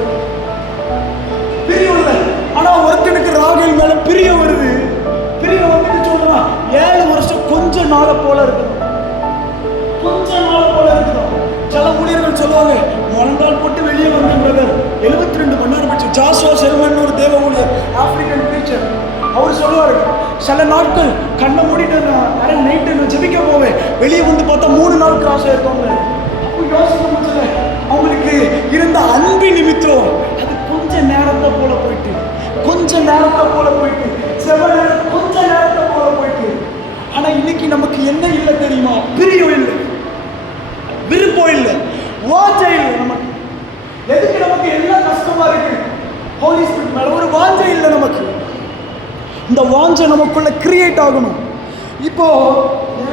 பிரியம் இல்லை. ஆனா ஒருத்தனுக்கு ராகேல் மேல பிரியம் வருது. பிரியம் வந்துட்டு சொல்றான் 7 வருஷம் கொஞ்ச நாளை போல இருக்குது, கொஞ்ச நாள் போல இருக்குதான். சில ஊழியர்கள் சொல்லுவாங்க, முழங்கால் போட்டு வெளியே வந்த பிரதர் 72 மணி நேரம் போச்சு. ஜாஷுவா செல்வன் ஒரு தேவ ஊழியர், ஆப்பிரிக்கன் பிரீச்சர், அவர் சொல்லுவாரு, சில நாட்கள் கண்ணை மூடிட்டு நான் நைட்டு ஜெபிக்க போவேன், வெளியே வந்து பார்த்தா 3 நாள் கிராஸ் ஆயிருக்கோங்க. அப்போ யோசிக்க முடியல, அவங்களுக்கு இருந்த அன்பு நிமித்தம் அது கொஞ்ச நேரத்தை போல போயிட்டு, கொஞ்ச நேரத்தை போல போயிட்டு, கொஞ்ச நேரத்தை போல போயிட்டு. ஆனா இன்னைக்கு நமக்கு என்ன இல்லை தெரியுமா? பிரியம் இல்லை, விருப்பம் இல்லை, வாஞ்சை இல்லை. நமக்கு எதுக்கு நமக்கு எல்லாம் கஷ்டமா இருக்கு? ஹோலி ஸ்பிரிட் மேல ஒரு வாஞ்சை இல்லை நமக்கு. இந்த வாஞ்சை நமக்குள்ள கிரியேட் ஆகணும். இப்போ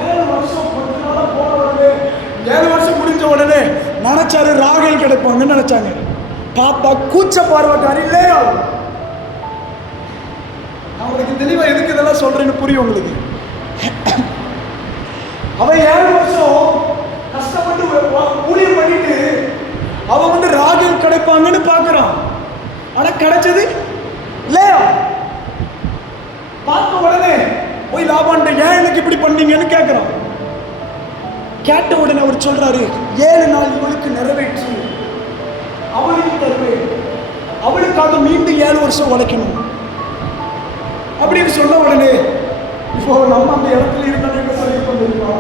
7 வருஷம் கொஞ்ச நாளா போன உடனே, 7 வருஷம் முடிஞ்ச உடனே நினைச்சாரு ராகேல் கிடைப்பாங்கன்னு நினைச்சாங்க. பாப்பா கூச்ச பார்வைக்காரி இல்லையா? அவங்களுக்கு தெளிவா எதுக்கு இதெல்லாம் சொல்றேன்னு புரியும் உங்களுக்கு. அவன் 7 வருஷம் கஷ்டப்பட்டு ஊழியம் பண்ணிட்டு அவன் வந்து ராகேல் கிடைப்பாங்கன்னு பாக்குறான். ஆனா கிடைச்சது இல்லையா? பார்த்த உடனே போய் லாபான்ட்ட ஏன் எனக்கு இப்படி பண்ணீங்கன்னு கேட்கிறான். கேட்ட உடனே அவர் சொல்றாரு, 7 நாள் இவளுக்கு நிறைவேற்று, அவளுக்கு தருவேன், அவளுக்காக மீண்டும் 7 வருஷம் உழைக்கணும் அப்படின்னு சொன்ன உடனே, இப்போ நம்ம அந்த இடத்துல இருந்தாலும் என்ன சொல்லியிருப்போம் தெரியுமா?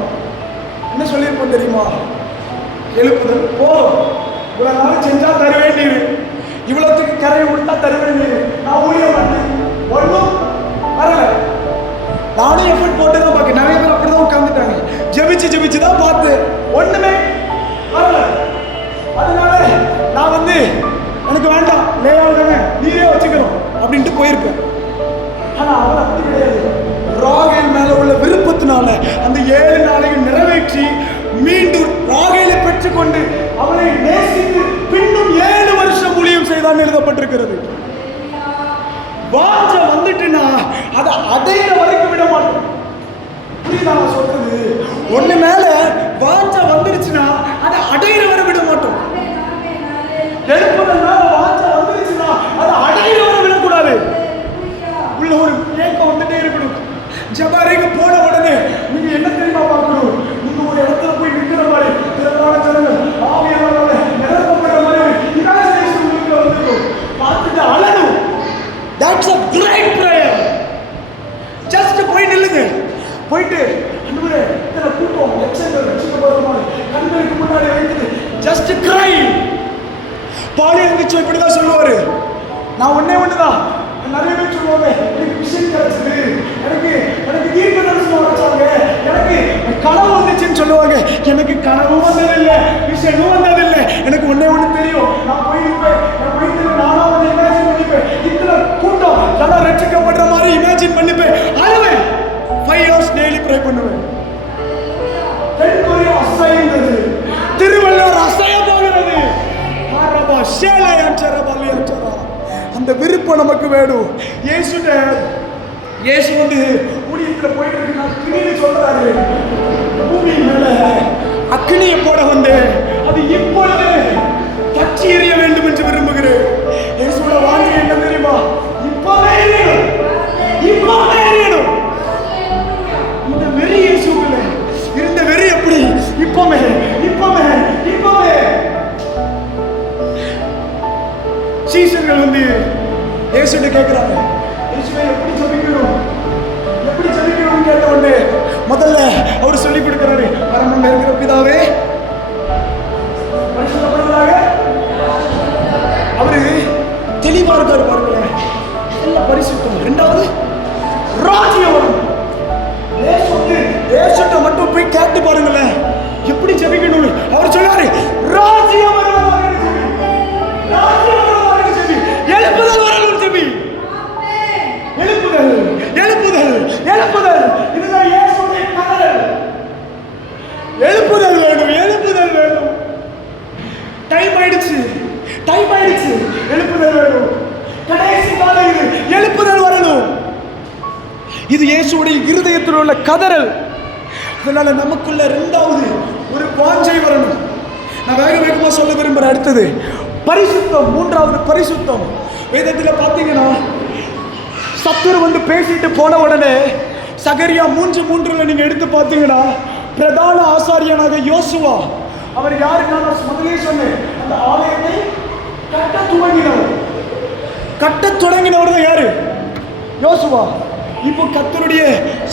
என்ன சொல்லியிருப்போம் தெரியுமா? எழுப்புதல் போ, இவ்வளவு நாள் செஞ்சா தருவேன் நீரு, இவ்வளவுக்கு கரையை கொடுத்தா தருவேன் நீரு, நான் ஊழியம் பண்ணேன், ஒன்றும் வரல. நானும் எஃபர்ட் போட்டு தான் பார்க்க, நிறைய பேர் அப்படிதான் உட்காந்துட்டாங்க, ஜெபிச்சு தான் பார்த்து ஒண்ணுமே வரல. அதனால நான் வந்து எனக்கு வேண்டாம், லேயாவுதானே நீரே வச்சுக்கிறோம் அப்படின்ட்டு போயிருப்பேன். ஆனா அவள் அப்படி கிடையாது. ராகேல் மேல உள்ள விருப்பத்தினால அந்த 7 நாளையும் நிறைவேற்றி மீண்டும் ராகேலை பெற்றுக்கொண்டு அவளை நேசித்து பின்னும் 7 வருஷம் ஊழியம் செய்தான் எழுதப்பட்டிருக்கிறது. வாஞ்சை வந்துட்டுனா அதை அடையிற வரைக்கும் விட மாட்டோம். புரியுதா நான் சொல்றது? ஒண்ணு மேல வாஞ்சை வந்துருச்சுன்னா அதை அடையிற வரை விட மாட்டோம். எழுப்புதல் மேல வாஞ்சை வந்துருச்சுன்னா அதை அடையிற வரை விடக்கூடாது. உள்ள ஒரு ஏக்கம் வந்துட்டே இருக்கணும். ஜபாரிக்கு போன உடனே நீங்க என்ன தெரியுமா பார்க்கணும்? நீங்க ஒரு இடத்துல போய் நிற்கிற மாதிரி திறமான ஜனங்கள் ஆவியானவரால நிரப்பப்படுற மாதிரி இமேஜினேஷன் உங்களுக்கு வந்துடும். பார்த்துட்டு அழணும். That's a great prayer. Just போய் நில்லுங்க. போயிட்டு அன்றுவரே இத்தனை கூட்டம் எக்ஸைட்டட் ரட்சிக்கப்படுற மாதிரி கண்களுக்கு முன்னாடி வைத்துட்டு just cry. பாடி இருந்துச்சு இப்படிதான் சொல்லுவாரு. நான் ஒண்ணுதான் நிறைய பேர் சொல்லுவாங்க, எனக்கு விஷயம் கிடைச்சது, எனக்கு தீர்க்க தரிசனம் வச்சாங்க, எனக்கு கனவு வந்துச்சுன்னு சொல்லுவாங்க. எனக்கு கனவும் வந்ததில்லை, விஷயமும் வந்ததில்லை. எனக்கு ஒண்ணு தெரியும், நான் போயிருப்பேன், நான் போயிட்டு நானும் வந்து இமேஜின் பண்ணிப்பேன், இத்தனை கூட்டம் நான் ரட்சிக்கப்படுற மாதிரி இமேஜின் பண்ணிப்பேன், அழுவேன். 5 hours டெய்லி ப்ரே பண்ணுவேன். தென்கொரியா அசைந்தது, திருவள்ளுவர் அசைய போகிறது. அந்த விருப்பம் நமக்கு வேணும். இயேசு வந்து ஊழியத்துல போயிட்டு இருக்கு சொல்றாரு, பூமி மேல அக்னியை போட வந்து அது இப்பொழுது பற்றி எறிய வேண்டும் என்று விரும்புகிறேன். இயேசுவோட வாஞ்சை என்ன தெரியுமா? இப்பவே எரியணும், இப்பவே எரியணும். இந்த வெறி இயேசுக்குள்ள இருந்த வெறி எப்படி இப்பவே இப்பவே இப்பவே இயேசுட்ட கேட்கிறாங்க, இயேசுவே எப்படி ஜெபிக்கணும், எப்படி ஜெபிக்கணும்னு கேட்ட உடனே முதல்ல அவர் சொல்லி கொடுக்கிறாரு, பரமண்டல இருக்கிற பிதாவே பரிசுத்தப்படுவதாக. அவரு தெளிவா இருக்காரு பாருங்களேன், நல்ல பரிசுத்தம். இரண்டாவது ராஜ்யம். இயேசுட்ட மட்டும் போய் கேட்டு பாருங்களேன் எப்படி ஜெபிக்கணும். அவர் சொல்றாரு, ராஜ்யம் வருவதாக ஜெபி, ராஜ்யம் வருவதாக ஜெபி, எழுப்புதல் வரணும் ஜெபி, எழுப்புதல் எழுப்புதல் எழுப்புதல். இதுதான் இயேசுவுடைய கதறல். எழுப்புதல் வேணும், எழுப்புதல் வேணும். டைம் ஆயிடுச்சு, டைம் ஆயிடுச்சு, எழுப்புதல் வேணும். கடைசி காலம் இது, எழுப்புதல் வரணும். இது இயேசுவுடைய இருதயத்தில் உள்ள கதறல். அதனால நமக்குள்ள இரண்டாவது ஒரு வாஞ்சை வரணும். நான் வேக வேகமா சொல்ல விரும்புறேன். அடுத்தது பரிசுத்தம். மூன்றாவது பரிசுத்தம். வேதத்தில் பார்த்தீங்கன்னா சத்துரு வந்து பேசிட்டு போன உடனே சகரியா 3:3 நீங்க எடுத்து பார்த்தீங்கன்னா பிரதான ஆசாரியனாக யோசுவா, அவர் யாருக்கான முதலே சொன்னேன், அந்த ஆலயத்தை கட்ட தொடங்கினவர் தான் யாரு? யோசுவா. இப்போ கர்த்தருடைய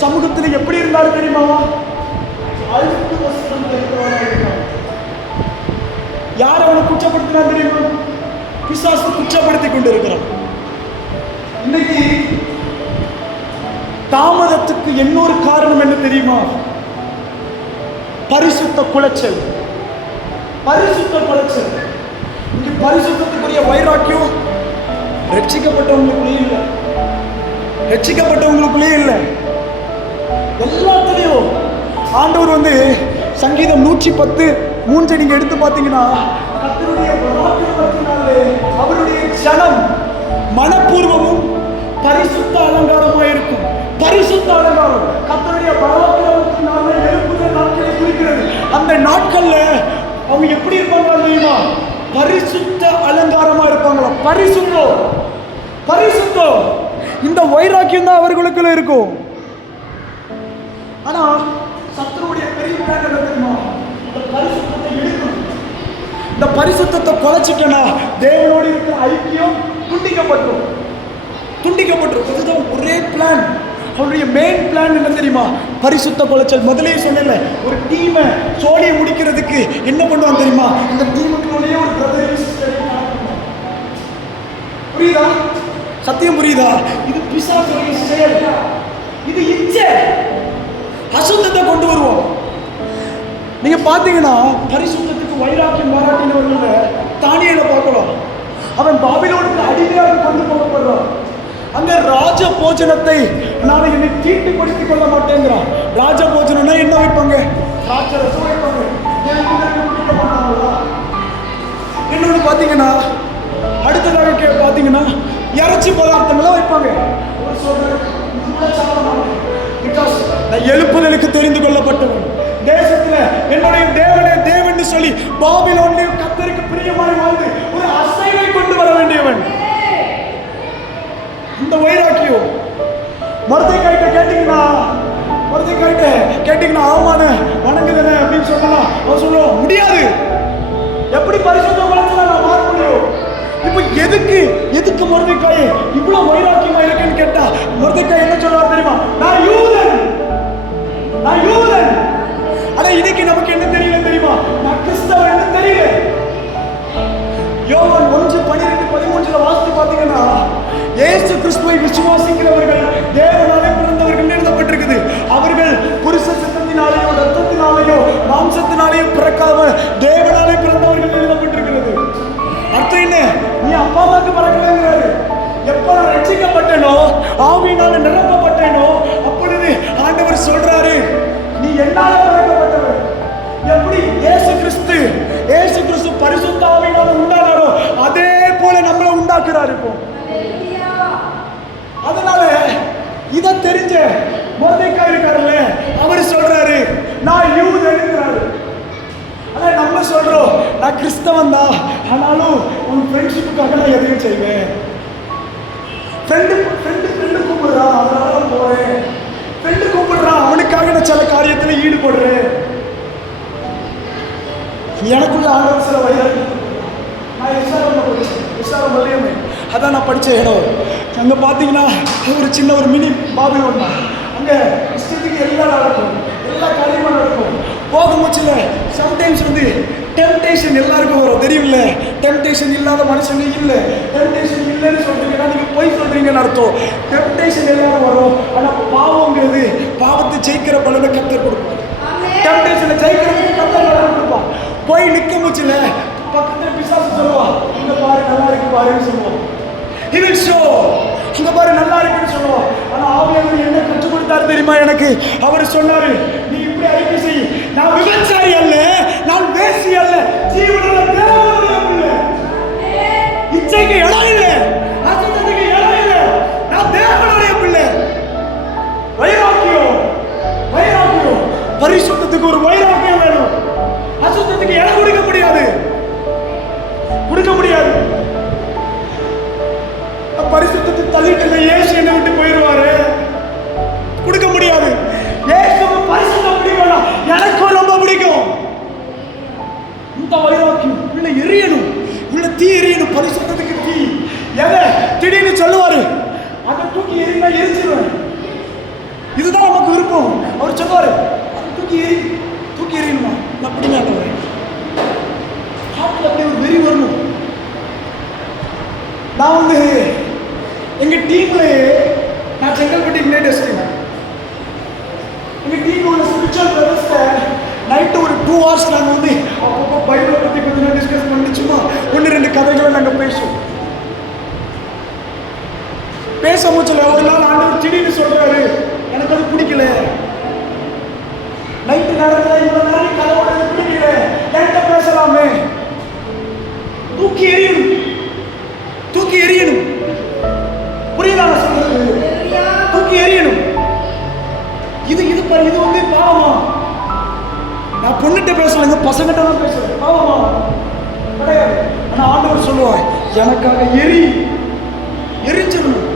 சமூகத்தில் எப்படி இருந்தாலும் தெரியுமா? யார் அவனை குற்றப்படுத்தினா தெரியுமா? பிசாசு குற்றப்படுத்தி கொண்டு இருக்கிறான். இன்னைக்கு தாமதத்துக்கு இன்னொரு காரணம் என்ன தெரியுமா? பரிசுத்த குலைச்சல். பரிசுத்த குலைச்சல். இங்க பரிசுத்தத்துக்குரிய வைராக்கியம் ரட்சிக்கப்பட்டவங்களுக்குள்ளே இல்லை, ரட்சிக்கப்பட்டவங்களுக்குள்ளே இல்லை. எல்லாத்துலேயும் ஆண்டவர் வந்து சங்கீதம் 110:3 நீங்க எடுத்து பார்த்தீங்கன்னா, கர்த்தருடைய பராக்கிரமத்தினாலே அவருடைய ஜனம் மனப்பூர்வமும் பரிசுத்த அலங்காரமாக இருக்கும். பரிசுத்த அலங்காரம் கர்த்தருடைய பராக்கிரமத்தினாலே எழுப்புதல் நாட்களை குறிக்கிறது. அந்த நாட்கள்ல அவங்க எப்படி இருப்பாங்க தெரியுமா? பரிசுத்த அலங்காரமா இருப்பாங்களா? பரிசுத்தம், பரிசுத்தம். இந்த வைராக்கியம் தான் அவர்களுக்குள்ள இருக்கும். ஆனா சத்துருடைய பெரிய பிளான் என்ன தெரியுமா? இந்த பரிசுத்தத்தை எடுக்கணும். இந்த பரிசுத்தத்தை குலைச்சிட்டனா தேவனோடு இருக்கிற ஐக்கியம் துண்டிக்கப்பட்டுரும். இதுதான் ஒரே பிளான். அவருடைய மெயின் பிளான் என்ன தெரியுமா? பரிசுத்த குலைச்சல். முதலே சொன்னல, ஒரு டீமை சோழியை முடிக்கிறதுக்கு என்ன பண்ணுவான் தெரியுமா? இந்த டீமுக்குள்ளேயே ஒரு பிரதர் சிஸ்டர். புரியுதா? சத்தியம் புரியுதா? இது பிசாசுடைய செயல். இது இச்சை, அசுத்தத்தை கொண்டு வருவோம். நீங்க பாத்தீங்கன்னா பரிசுத்தத்துக்கு வைராக்கியம் பாராட்டினவர்கள் தானியேலை பார்க்கலாம். அவன் பாபிலோனுக்கு அடிமையாக கொண்டு போகப்படுறான். அங்க ராஜ போஜனத்தை நான் என்னை தீட்டுப்படுத்திக் கொள்ள மாட்டேங்கிறான். ராஜ போஜனம்னா என்ன வைப்பாங்க? ராஜரசம் வைப்பாங்க. இன்னொன்று பாத்தீங்கன்னா, அடுத்ததாக பாத்தீங்கன்னா இறைச்சி பதார்த்தங்கள்லாம் வைப்பாங்க. எழுப்புதலுக்கு தெரிந்து கொள்ளப்பட்டவன், தேசத்துல என்னுடைய தேவனே தேவன் சொல்லி பாபிலோனிலே கர்த்தருக்கு பிரியமாய் வாழ்ந்து ஒரு அசைவை கொண்டு வர வேண்டியவன். இந்த வைராக்கியம் மொர்தெகாய்ட்ட கேட்டீங்கன்னா ஆமான வணங்குதானே அப்படின்னு சொல்லலாம். அவன் சொல்லுவான், முடியாது. எப்படி பரிசுத்த குலைச்சல நான் மாற முடியும்? இப்ப எதுக்கு மொர்தெகாய் இவ்வளவு வைராக்கியமா இருக்குன்னு கேட்டா மொர்தெகாய் என்ன சொல்றாரு தெரியுமா? நான் யூதன். ஆனா இன்னைக்கு நமக்கு என்ன தெரியல தெரியுமா? நான் கிறிஸ்தவன் என்ன தெரியல. யோவான் 1:12-13 வாசித்து பாத்தீங்கன்னா, இயேசு கிறிஸ்துவை விசுவாசிக்கிறவர்கள் தேவனாலே பிறந்தவர்கள் எழுதப்பட்டிருக்குது. அவர்கள் புருஷ சித்தத்தினாலேயோ ரத்தத்தினாலேயோ மாம்சத்தினாலேயோ பிறக்காம தேவனாலே பிறந்தவர்கள் எழுதப்பட்டிருக்கிறது. அர்த்தம் என்ன? நீ அப்பா அம்மாக்கு பிறக்கலங்கிறாரு. எப்ப நான் ரட்சிக்கப்பட்டேனோ, ஆவியினால நிரப்பப்பட்டேனோ, அப்பொழுது ஆண்டவர் சொல்றாரு, நீ என்னால பிறக்கப்பட்டவர். எப்படி இயேசு கிறிஸ்து பரிசுத்த ஆவியினால உண்டானாரோ அதே போல நம்மளை உண்டாக்குறாரு இப்போ. அதனால இத தெரிஞ்ச மொர்தெகாய் இருக்காருல்ல, அவர் சொல்றாரு நான் யூதன்ங்கிறாரு. ஆனா நம்ம சொல்றோம் நான் கிறிஸ்தவன் தான், ஆனாலும் உன் ஃப்ரெண்ட்ஷிப்புக்காக நான் எதையும் செய்வேன். ஃப்ரெண்டு கூப்பிடுறான், அதனால நான் போறேன். ஃப்ரெண்டு கூப்பிடுறான், அவனுக்காக நான் சில காரியத்துல ஈடுபடுறேன். எனக்குள்ள ஆண்டவர் சில வைராக்கியம். நான் விசாரம் வல்லியமே, அதான் நான் படிச்ச இடம். அங்கே பார்த்தீங்கன்னா ஒரு சின்ன ஒரு மினி பாபிலோன் தான். அங்கே இஷ்டத்துக்கு எல்லாம் நடக்கும், எல்லா காரியமும் நடக்கும். போகும்போச்சுல சம்டைம்ஸ் வந்து டெம்டேஷன் எல்லாருக்கும் வரும், தெரியும்ல. டெம்டேஷன் இல்லாத மனுஷங்க இல்லை. டெம்டேஷன் இல்லைன்னு சொல்றீங்கன்னா நீங்க போய் சொல்றீங்கன்னு அர்த்தம். டெம்டேஷன் எல்லாரும் வரும். ஆனால் பாவங்கிறது, பாவத்தை ஜெயிக்கிற பலனை கர்த்தர் கொடுப்பார். டெம்டேஷனை ஜெயிக்கிறதுக்கு கர்த்தர் பலன் கொடுப்பார். போய் நிற்க முச்சுல பக்கத்துல பிசாசு சொல்லுவா, இங்க பாரு நல்லா இருக்கு பாருன்னு சொல்லுவோம். He will show, இங்க பாரு நல்லா இருக்குன்னு சொல்லுவோம். ஆனா ஆவியானவர் என்ன கற்றுக் கொடுத்தாரு தெரியுமா எனக்கு? அவர் சொன்னாரு, நீ இப்படி அறிக்கை செய், நான் விபச்சாரி அல்ல, நான் வேசி அல்ல, ஜீவனுள்ள தேவனுடைய பிள்ளை. இச்சைக்கு இடம் இல்லை, அசுத்தத்துக்கு இடம் இல்லை, நான் தேவனுடைய பிள்ளை. வைராக்கியம், வைராக்கியம், பரிசுத்தத்துக்கு ஒரு வைராக்கியம் வேணும். அசுத்தத்துக்கு இடம் கொடுக்க முடியாது, கொடுக்க முடியாது. பரிசுத்தத்தை தள்ளிட்டு இயேசு என்னை விட்டு போயிடுவாரு, கொடுக்க முடியாது. இயேசுவை பரிசுத்தம் பிடிக்கணும், எனக்கும் ரொம்ப பிடிக்கும். இந்த வைராக்கியம் உள்ள எரியணும், உள்ள தீ எரியணும். பரிசுத்தத்துக்கு தீ எதை திடீர்னு சொல்லுவாரு, அதை தூக்கி எரினா எரிச்சிருவேன், இதுதான் நமக்கு விருப்பம். அவர் சொல்லுவாரு, அதை தூக்கி எறியணுமா, நான் அப்படி மாட்டேன். காட்டில் அப்படி ஒரு வெறி வரணும். நான் வந்து எங்கள் டீம்லேயே, நான் செங்கல்பட்டு இக்னைட்டர்ஸ் டீம், எங்கள் டீம் உள்ள ஸ்பிரிச்சுவல் பிரதர்ஸ்ட நைட்டு ஒரு 2 hours நாங்கள் வந்து அப்பப்போ பைபிளை பற்றி கொஞ்சம் நேரம் டிஸ்கஸ் பண்ணி சும்மா 1-2 கதைகளை நாங்கள் பேசுவோம். பேச முடிச்சல ஒரு நாள் ஆண்டவர் திடீர்னு சொல்கிறாரு, எனக்கு அது பிடிக்கல, நைட்டு நேரத்தில் இவ்வளோ நேரம் கதையோட பிடிக்கல, என்கிட்ட பேசலாமே, தூக்கி எறியணும், தூக்கி எறியணும். புரியுதா நான் சொல்றது? தூக்கி எறியணும். இது வந்து பாவமா? நான் பொண்ணுகிட்ட பேசலைங்க, பசங்கிட்ட தான் பேசுறேன். பாவமா? கிடையாது. ஆனா ஆண்டவர் சொல்லுவார், எனக்காக எரிஞ்சிடணும்,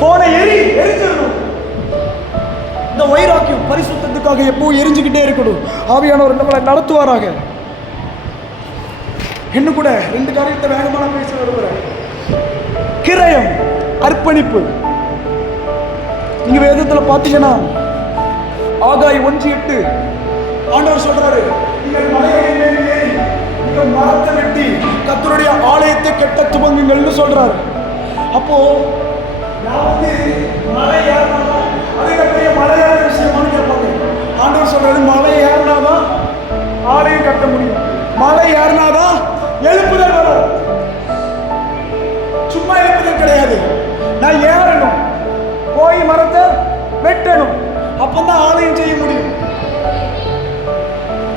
போனை எரிஞ்சிடணும். இந்த வைராக்கியம் பரிசுத்தத்துக்காக எப்பவும் எரிஞ்சுக்கிட்டே இருக்கணும். ஆவியானவர் நம்மளை நடத்துவாராக. இன்னும் கூட 2 காரியத்தை வேகமான பேச விரும்புகிறேன். கிரயம், அர்ப்பணிப்பு. நீங்க வேதத்துல பாத்தீங்கன்னா ஆகாய் 1:8 ஆண்டவர் சொல்றாரு, நீங்கள் மலைகளின் மேல் ஏறி நீங்கள் மரத்தை வெட்டி கர்த்தருடைய ஆலயத்தை கட்ட துவங்குங்கள்னு சொல்றாரு. அப்போ நான் வந்து மலை ஏறினாதான் அது பெரிய மலையான விஷயமானு கேட்பாங்க. ஆண்டவர் சொல்றாரு, மலை ஏறினாதான் ஆலயம் கட்ட முடியும், மலை ஏறினாதான் எழுப்புதல் வரும். சும்மா எழுப்புதல் கிடையாது, நான் ஏறணும், போய் மரத்தை வெட்டணும், அப்பதான் ஆலயம் செய்ய முடியும்.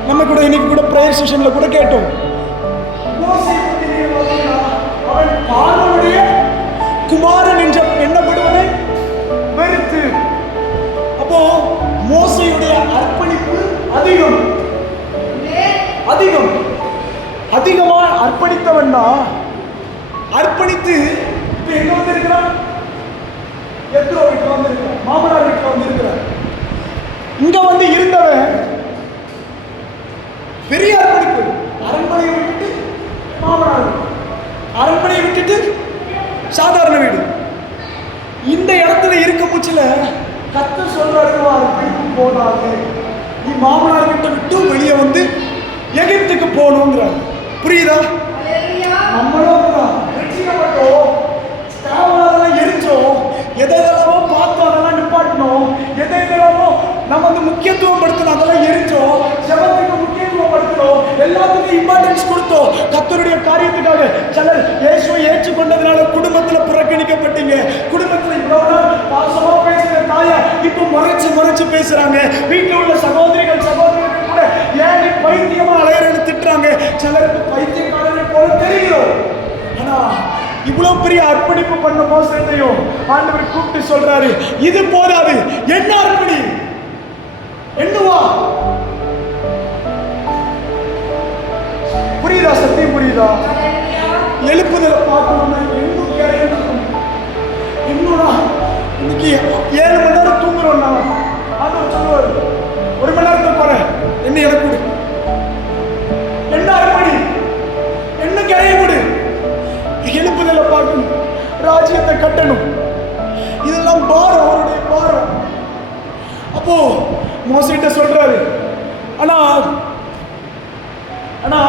நம்ம கூட இன்னைக்கு கூட பிரேயர் செஷன்ல கூட கேட்டோம், அவன் பார்வனுடைய குமாரன் என்று எண்ணப்படுவதை வெறுத்து. அப்போ மோசையுடைய அர்ப்பணிப்பு அதிகமா அர்ப்பணித்தவன்னா, அர்ப்பணித்து இப்ப எங்க வந்திருக்கிறான், எத்தனை வீட்டுல வந்திருக்கிறான், மாமனார் வீட்டுல வந்திருக்கிறார். இங்க வந்து இருந்தவன் பெரிய அர்ப்பணிப்பு. அரண்மனையை விட்டுட்டு மாமனார், அரண்மனையை விட்டுட்டு சாதாரண வீடு. இந்த இடத்துல இருக்க முச்சில கர்த்தர் சொல்றாரு, அர்ப்பணிப்பு போதாது, நீ மாமனார் வீட்டை விட்டு வெளியே வந்து எகிப்துக்கு போகணுங்கிறார். புரியுதா? நம்மளும் ரட்சிக்கப்பட்டோம், ஸ்தாபனெல்லாம் எரிச்சோம், எதெல்லாமோ பார்த்தோம் அதெல்லாம் நிப்பாட்டணும், எதெல்லாமோ நம்ம வந்து முக்கியத்துவம் படுத்தணும் அதெல்லாம் எரிச்சோம், ஜெபத்துக்கு முக்கியத்துவம் படுத்தணும், எல்லாத்துக்கும் இம்பார்ட்டன்ஸ் கொடுத்தோம். கர்த்தருடைய காரியத்துக்காக சிலர் இயேசுவை ஏற்றுக்கொண்டதுனால குடும்பத்தில் புறக்கணிக்கப்பட்டீங்க. குடும்பத்தில் இவ்வளவு நாள் பாசமா பேசுற தாயா இப்போ மறைச்சு பேசுறாங்க. வீட்டில் உள்ள சகோதரிகள் கூட ஏன் நீ பைத்தியமா அலையறன்னு திட்டுறாங்க. சிலருக்கு பைத்தியக்காரனை போல தெரியும். ஆனா இவ்வளவு பெரிய அர்ப்பணிப்பு பண்ண மோசத்தையும் ஆண்டவர் கூப்பிட்டு சொல்றாரு, இது போதாது, என்ன அர்ப்பணி, என்னவா? புரியுதா? சத்தியம் புரியுதா? எழுப்புதலை பார்க்கணும்னா இன்னும் இன்னும் இன்னைக்கு 7 மணி நேரம் தூங்குறோம். ஆண்டவர் சொல்லுவார், 1 மணி நேரத்துக்கு போறேன், என்ன எனக்கு கொடு, என்ன அர்ப்பணி, என்ன கிரைய கொடு. எழுப்புதலை பார்க்கணும், ராஜ்யத்தை கட்டணும். மோசேட்ட சொல்றாரு. ஆனா ஆனா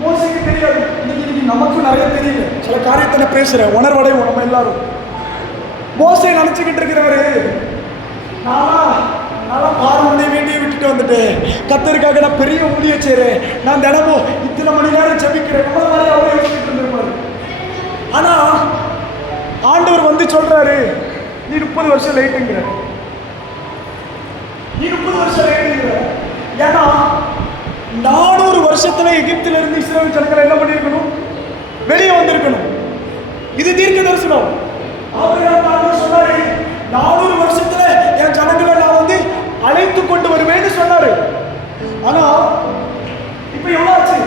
மோசேக்கு தெரியாது. இன்னைக்கு நமக்கும் நிறைய தெரியல. சில காரியத்தை நான் பேசுறேன், உணர்வடைவோம் நம்ம எல்லாரும். மோசே நினைச்சுக்கிட்டு இருக்கிறாரு, நான் பார்வனை வேண்டிய விட்டுட்டு வந்துட்டேன், கர்த்தருக்காக நான் பெரிய ஊழியம் செய்றேன், நான் தினமும் இத்தனை மணி நேரம் ஜெபிக்கிறேன், நம்மள மாதிரி அவரே யோசிச்சுட்டு இருந்திருப்பாரு. ஆனா ஆண்டவர் வந்து சொல்றாரு, நீ 30 வருஷம் லேட்டுங்கிற, நீ 30 வருஷம் லேட்டுங்கிற. ஏன்னா 400 வருஷத்துல எகிப்தில இருந்து இஸ்ரவேல் ஜனங்கள் என்ன பண்ணிருக்கணும், வெளியே வந்திருக்கணும். இது தீர்க்க தரிசனம். ஆபிரகாம் சொன்னாரு, 400 வருஷத்துல என் ஜனங்களை நான் வந்து அழைத்து கொண்டு வருவேன்னு சொன்னாரு. ஆனா இப்ப எவ்வளவு ஆச்சு?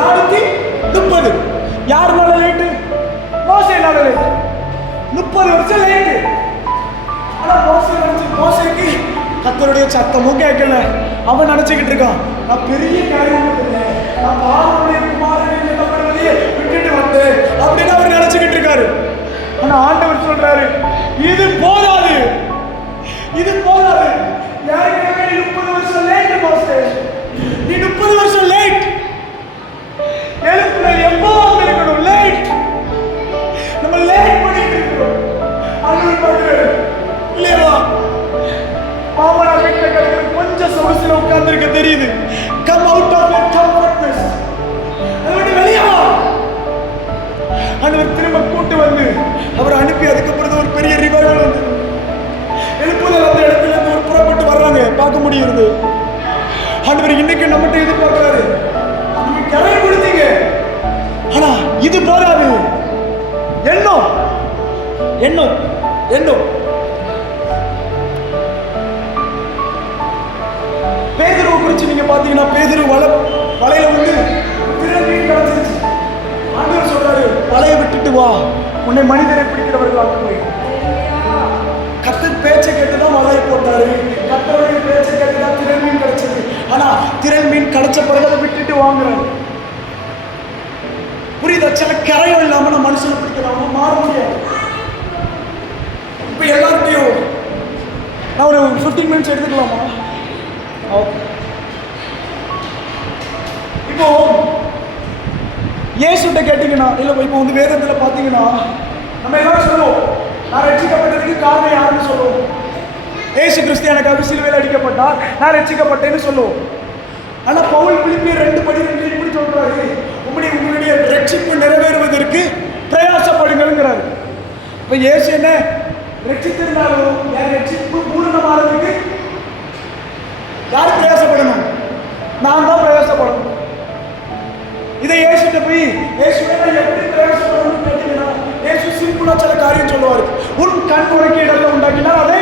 430. யாருனால லேட்டு? மோசேனால லேட்டு. 30 வருஷம் லேட்டு. ஆனா மோசேக்கு கர்த்தருடைய சத்தமும் கேட்கல. அவன் நினைச்சுக்கிட்டு இருக்கான், நான் பெரிய காரியம் பண்ணேன், நான் பார்வனுடைய குமாரனை என்னப்படுவதையே விட்டுட்டு வந்தேன் அப்படின்னு அவர் நினைச்சுக்கிட்டு இருக்காரு. ஆனா ஆண்டவர் சொல்றாரு, இது போதாது, இது போதாது. யாருக்காக நீ 30 வருஷம் லேட் மோசே, நீ 30 வருஷம் லேட். எழுப்புதல் எப்போ வந்திருக்கணும்? லேட். நம்ம லேட் பண்ணிட்டு இருக்கோம். ஆண்டவர் சொல்றாரு, இல்லையா மாமனா வீட்டுல கிடக்கிற கொஞ்சம் சொகுசுல உட்கார்ந்துருக்க தெரியுது. Come out of your comfortness. அதை விட்டு வெளியே வா. ஆண்டவர் திரும்ப கூட்டு வந்து அவர் அனுப்பி அதுக்கப்புறம் ஒரு பெரிய ரிவைவல் வந்து எழுப்புதல் அந்த இடத்துல இருந்து ஒரு புறப்பட்டு வர்றாங்க, பார்க்க முடியுது. ஆண்டவர் இன்னைக்கு நம்மகிட்ட எதிர்பார்க்கிறாரு, நீங்க கரை கொடுத்தீங்க, ஆனா இது போதாது. எண்ணம் எண்ணம் எண்ணம். பேதுருவை குறிச்சு நீங்க பாத்தீங்கன்னா, பேதுரு வலையில வந்து திரள் மீன் கிடைச்சிருச்சு. ஆண்டவர் சொல்றாரு, வலையை விட்டுட்டு வா, உன்னை மனிதரை பிடிக்கிறவர்கள் ஆக்குவேன். கர்த்தர் பேச்சை கேட்டுதான் வலையை போட்டாரு, கர்த்தருடைய பேச்சை கேட்டுதான் திரள் மீன் கிடைச்சது. ஆனா திரள் மீன் கிடைச்ச பிறகு அதை விட்டுட்டு வாங்குறாரு. புரியுதா? சில கரையும் இல்லாம நம்ம மனுஷனை பிடிக்கிறாம மாற முடியாது. இப்ப எல்லார்ட்டையும் நான் ஒரு 15 மினிட்ஸ் எடுத்துக்கலாமா? இப்போ இயேசுட்ட கேட்டீங்கன்னா, இல்ல இப்போ வந்து வேதத்துல பாத்தீங்கன்னா நம்ம எல்லாரும் சொல்லுவோம், நான் ரட்சிக்கப்பட்டதுக்கு காரணம் யாருன்னு சொல்லுவோம். இயேசு கிறிஸ்து எனக்காக சிலுவையில் அடிக்கப்பட்டார், நான் ரட்சிக்கப்பட்டேன்னு சொல்லுவோம். ஆனா பவுல் பிலிப்பியர் 2:12 இப்படி சொல்றாரு, உங்களுடைய ரட்சிப்பு நிறைவேறுவதற்கு பிரயாசப்படுங்கிறாரு. இப்ப இயேசு என்ன ரட்சித்திருந்தாலும் என் ரட்சிப்பு பூரணமானதுக்கு யார் பிரயாசப்படணும்? நான் தான் பிரயாசப்படணும். இதை இயேசுட்ட போய் இயேசுவே நான் எப்படி பிரயாசப்படணும்னு கேட்டீங்கன்னா, இயேசு சிம்பிளா சில காரியம் சொல்லுவாரு. உன் கண் உனக்கு இடர்ல உண்டாக்கினால் அதை,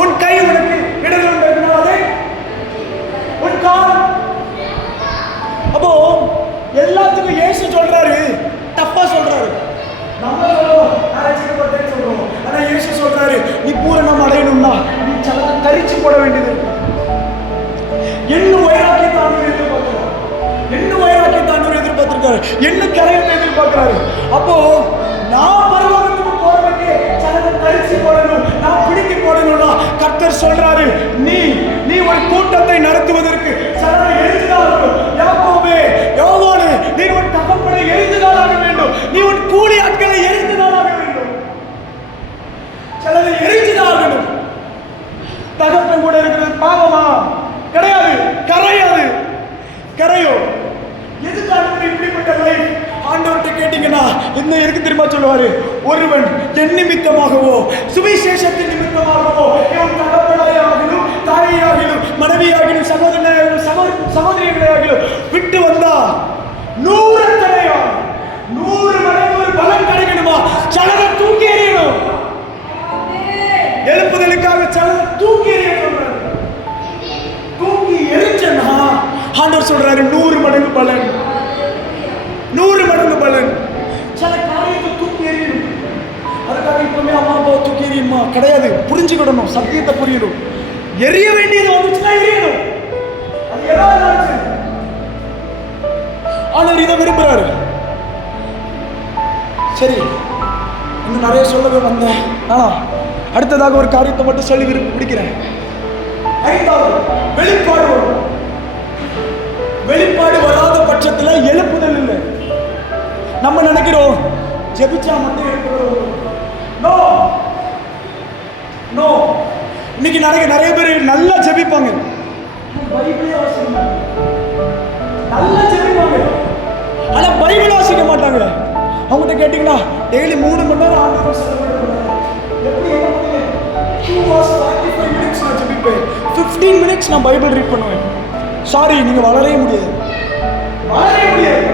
உன் கை உனக்கு இடர்ல உண்டாக்கினால் அதை, உன் கால். அப்போ எல்லாத்துக்கும் இயேசு சொல்றாரு, தப்பா சொல்றாரு. நம்ம சொல்லுவோம் நான் ரட்சிக்கப்பட்டேன்னு சொல்றோம். ஆனா இயேசு சொல்றாரு, நீ பூரணம் அடையணும்னா நீ சில கரிச்சு போட வேண்டியது. இன்னும் வைராக்கியத்தை ஆண்டவர் எதிர்பார்க்கிறார், இன்னும் வைராக்கியத்தை ஆண்டவர் எதிர்பார்த்திருக்காரு, இன்னும் கரையத்தை எதிர்பார்க்கிறாரு. அப்போ நான் பரலோகத்துக்கு போறதுக்கு சிலதை கரிச்சு போடணும், நான் பிடிக்கி போடணும்னா கர்த்தர் சொல்றாரு, நீ ஒரு கூட்டத்தை நடத்துவதற்கு சிலரை எரிஞ்சுதான் ஆகணும். யாக்கோபே, யோவானே, நீ உன் தகப்பனை எரிந்துதான் ஆக வேண்டும், நீ உன் கூலி ஆட்களை எரிந்துதான் ஆக வேண்டும், சிலரை எரிஞ்சுதான் ஆகணும். தகப்பன் கூட இருக்கிறது பாவமா? கிடையாது, கரையாது, கரையோ. எதுக்காக இப்படிப்பட்ட லைஃப்? ஆண்டவர்கிட்ட கேட்டீங்கன்னா என்ன இருக்கு தெரியுமா சொல்லுவாரு, ஒருவன் என் நிமித்தமாகவோ சுவிசேஷத்தின் நிமித்தமாகவோ என் தகப்பனாயாகிலும் தாயாகிலும் மனைவியாகிலும் சகோதரிகளாகிலும் விட்டு வந்தா 100 தடையா, 100 மடங்கு ஒரு பலன் கிடைக்கணுமா? சலனை தூக்கி எறியணும். எழுப்புதலுக்காக சலனை தூக்கி எறிய சொல்றாரு. தூக்கி எரிச்சனா ஆண்டவர் சொல்றாரு 100 மடங்கு பலன், 100 மடங்கு பலன். சில காரியத்தை தூக்கி எறியணும். அதுக்காக இப்பவுமே அம்மா அப்பா தூக்கி எறியுமா? கிடையாது. புரிஞ்சுக்கிடணும், சத்தியத்தை புரியணும். எரிய வேண்டியது வந்துச்சுன்னா எரியணும். அது ஏதாவது ஆண்டவர் இதை விரும்புறாரு. சரி, இன்னும் நிறைய சொல்லவே வந்தேன். ஆனா அடுத்ததாக ஒரு காரியத்தை மட்டும் சொல்லி முடிக்கிறேன். ஐந்தாவது வெளிப்பாடு வரும். வெளிப்பாடு வராத பட்சத்தில் எழுப்புதல் இல்லை. நம்ம நினைக்கிறோம் ஜெபிச்சா மட்டும் எழுப்புதல். No no. இன்னைக்கு நிறைய பேர் நல்லா ஜெபிப்பாங்க, பைபிளே வாசிக்க நல்லா ஜெபிப்பாங்க, ஆனா பைபிள் வாசிக்க மாட்டாங்க. அவங்ககிட்ட கேட்டீங்கன்னா டெய்லி 3 மணி நேரம் ஆண்டவர் செலவிடுறாங்க. எப்படி என்ன பண்ணுவீங்க? 2 hours 45 minutes நான் ஜெபிப்பேன், 15 minutes நான் பைபிள் ரீட் பண்ணுவேன். சாரி, நீங்க வளரவே முடியாது, வளரவே முடியாது.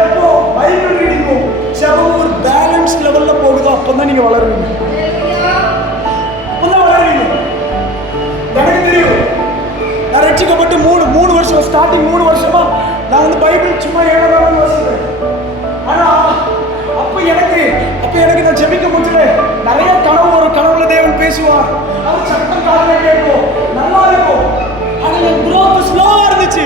எப்போ பைபிள் ரீடிங்கும் செபமும் ஒரு பேலன்ஸ் லெவல்ல போகுதோ அப்பதான் நீங்க வளருவீங்க. அப்பதான் வளருவீங்க. எனக்கு தெரியும், நான் ரட்சிக்கப்பட்டு 3 வருஷம், ஸ்டார்டிங் 3 வருஷமா நான் வந்து பைபிள் சும்மா ஏழாவது வாசிப்பேன். ஆனா அப்ப எனக்கு நான் ஜெபிக்க முடியல. நிறைய கனவுல தேவன் பேசுவார், அவர் சத்தம் காதுல கேட்கும், நல்லா இருக்கும். ஆனா என் growth ஸ்லோவா இருந்துச்சு.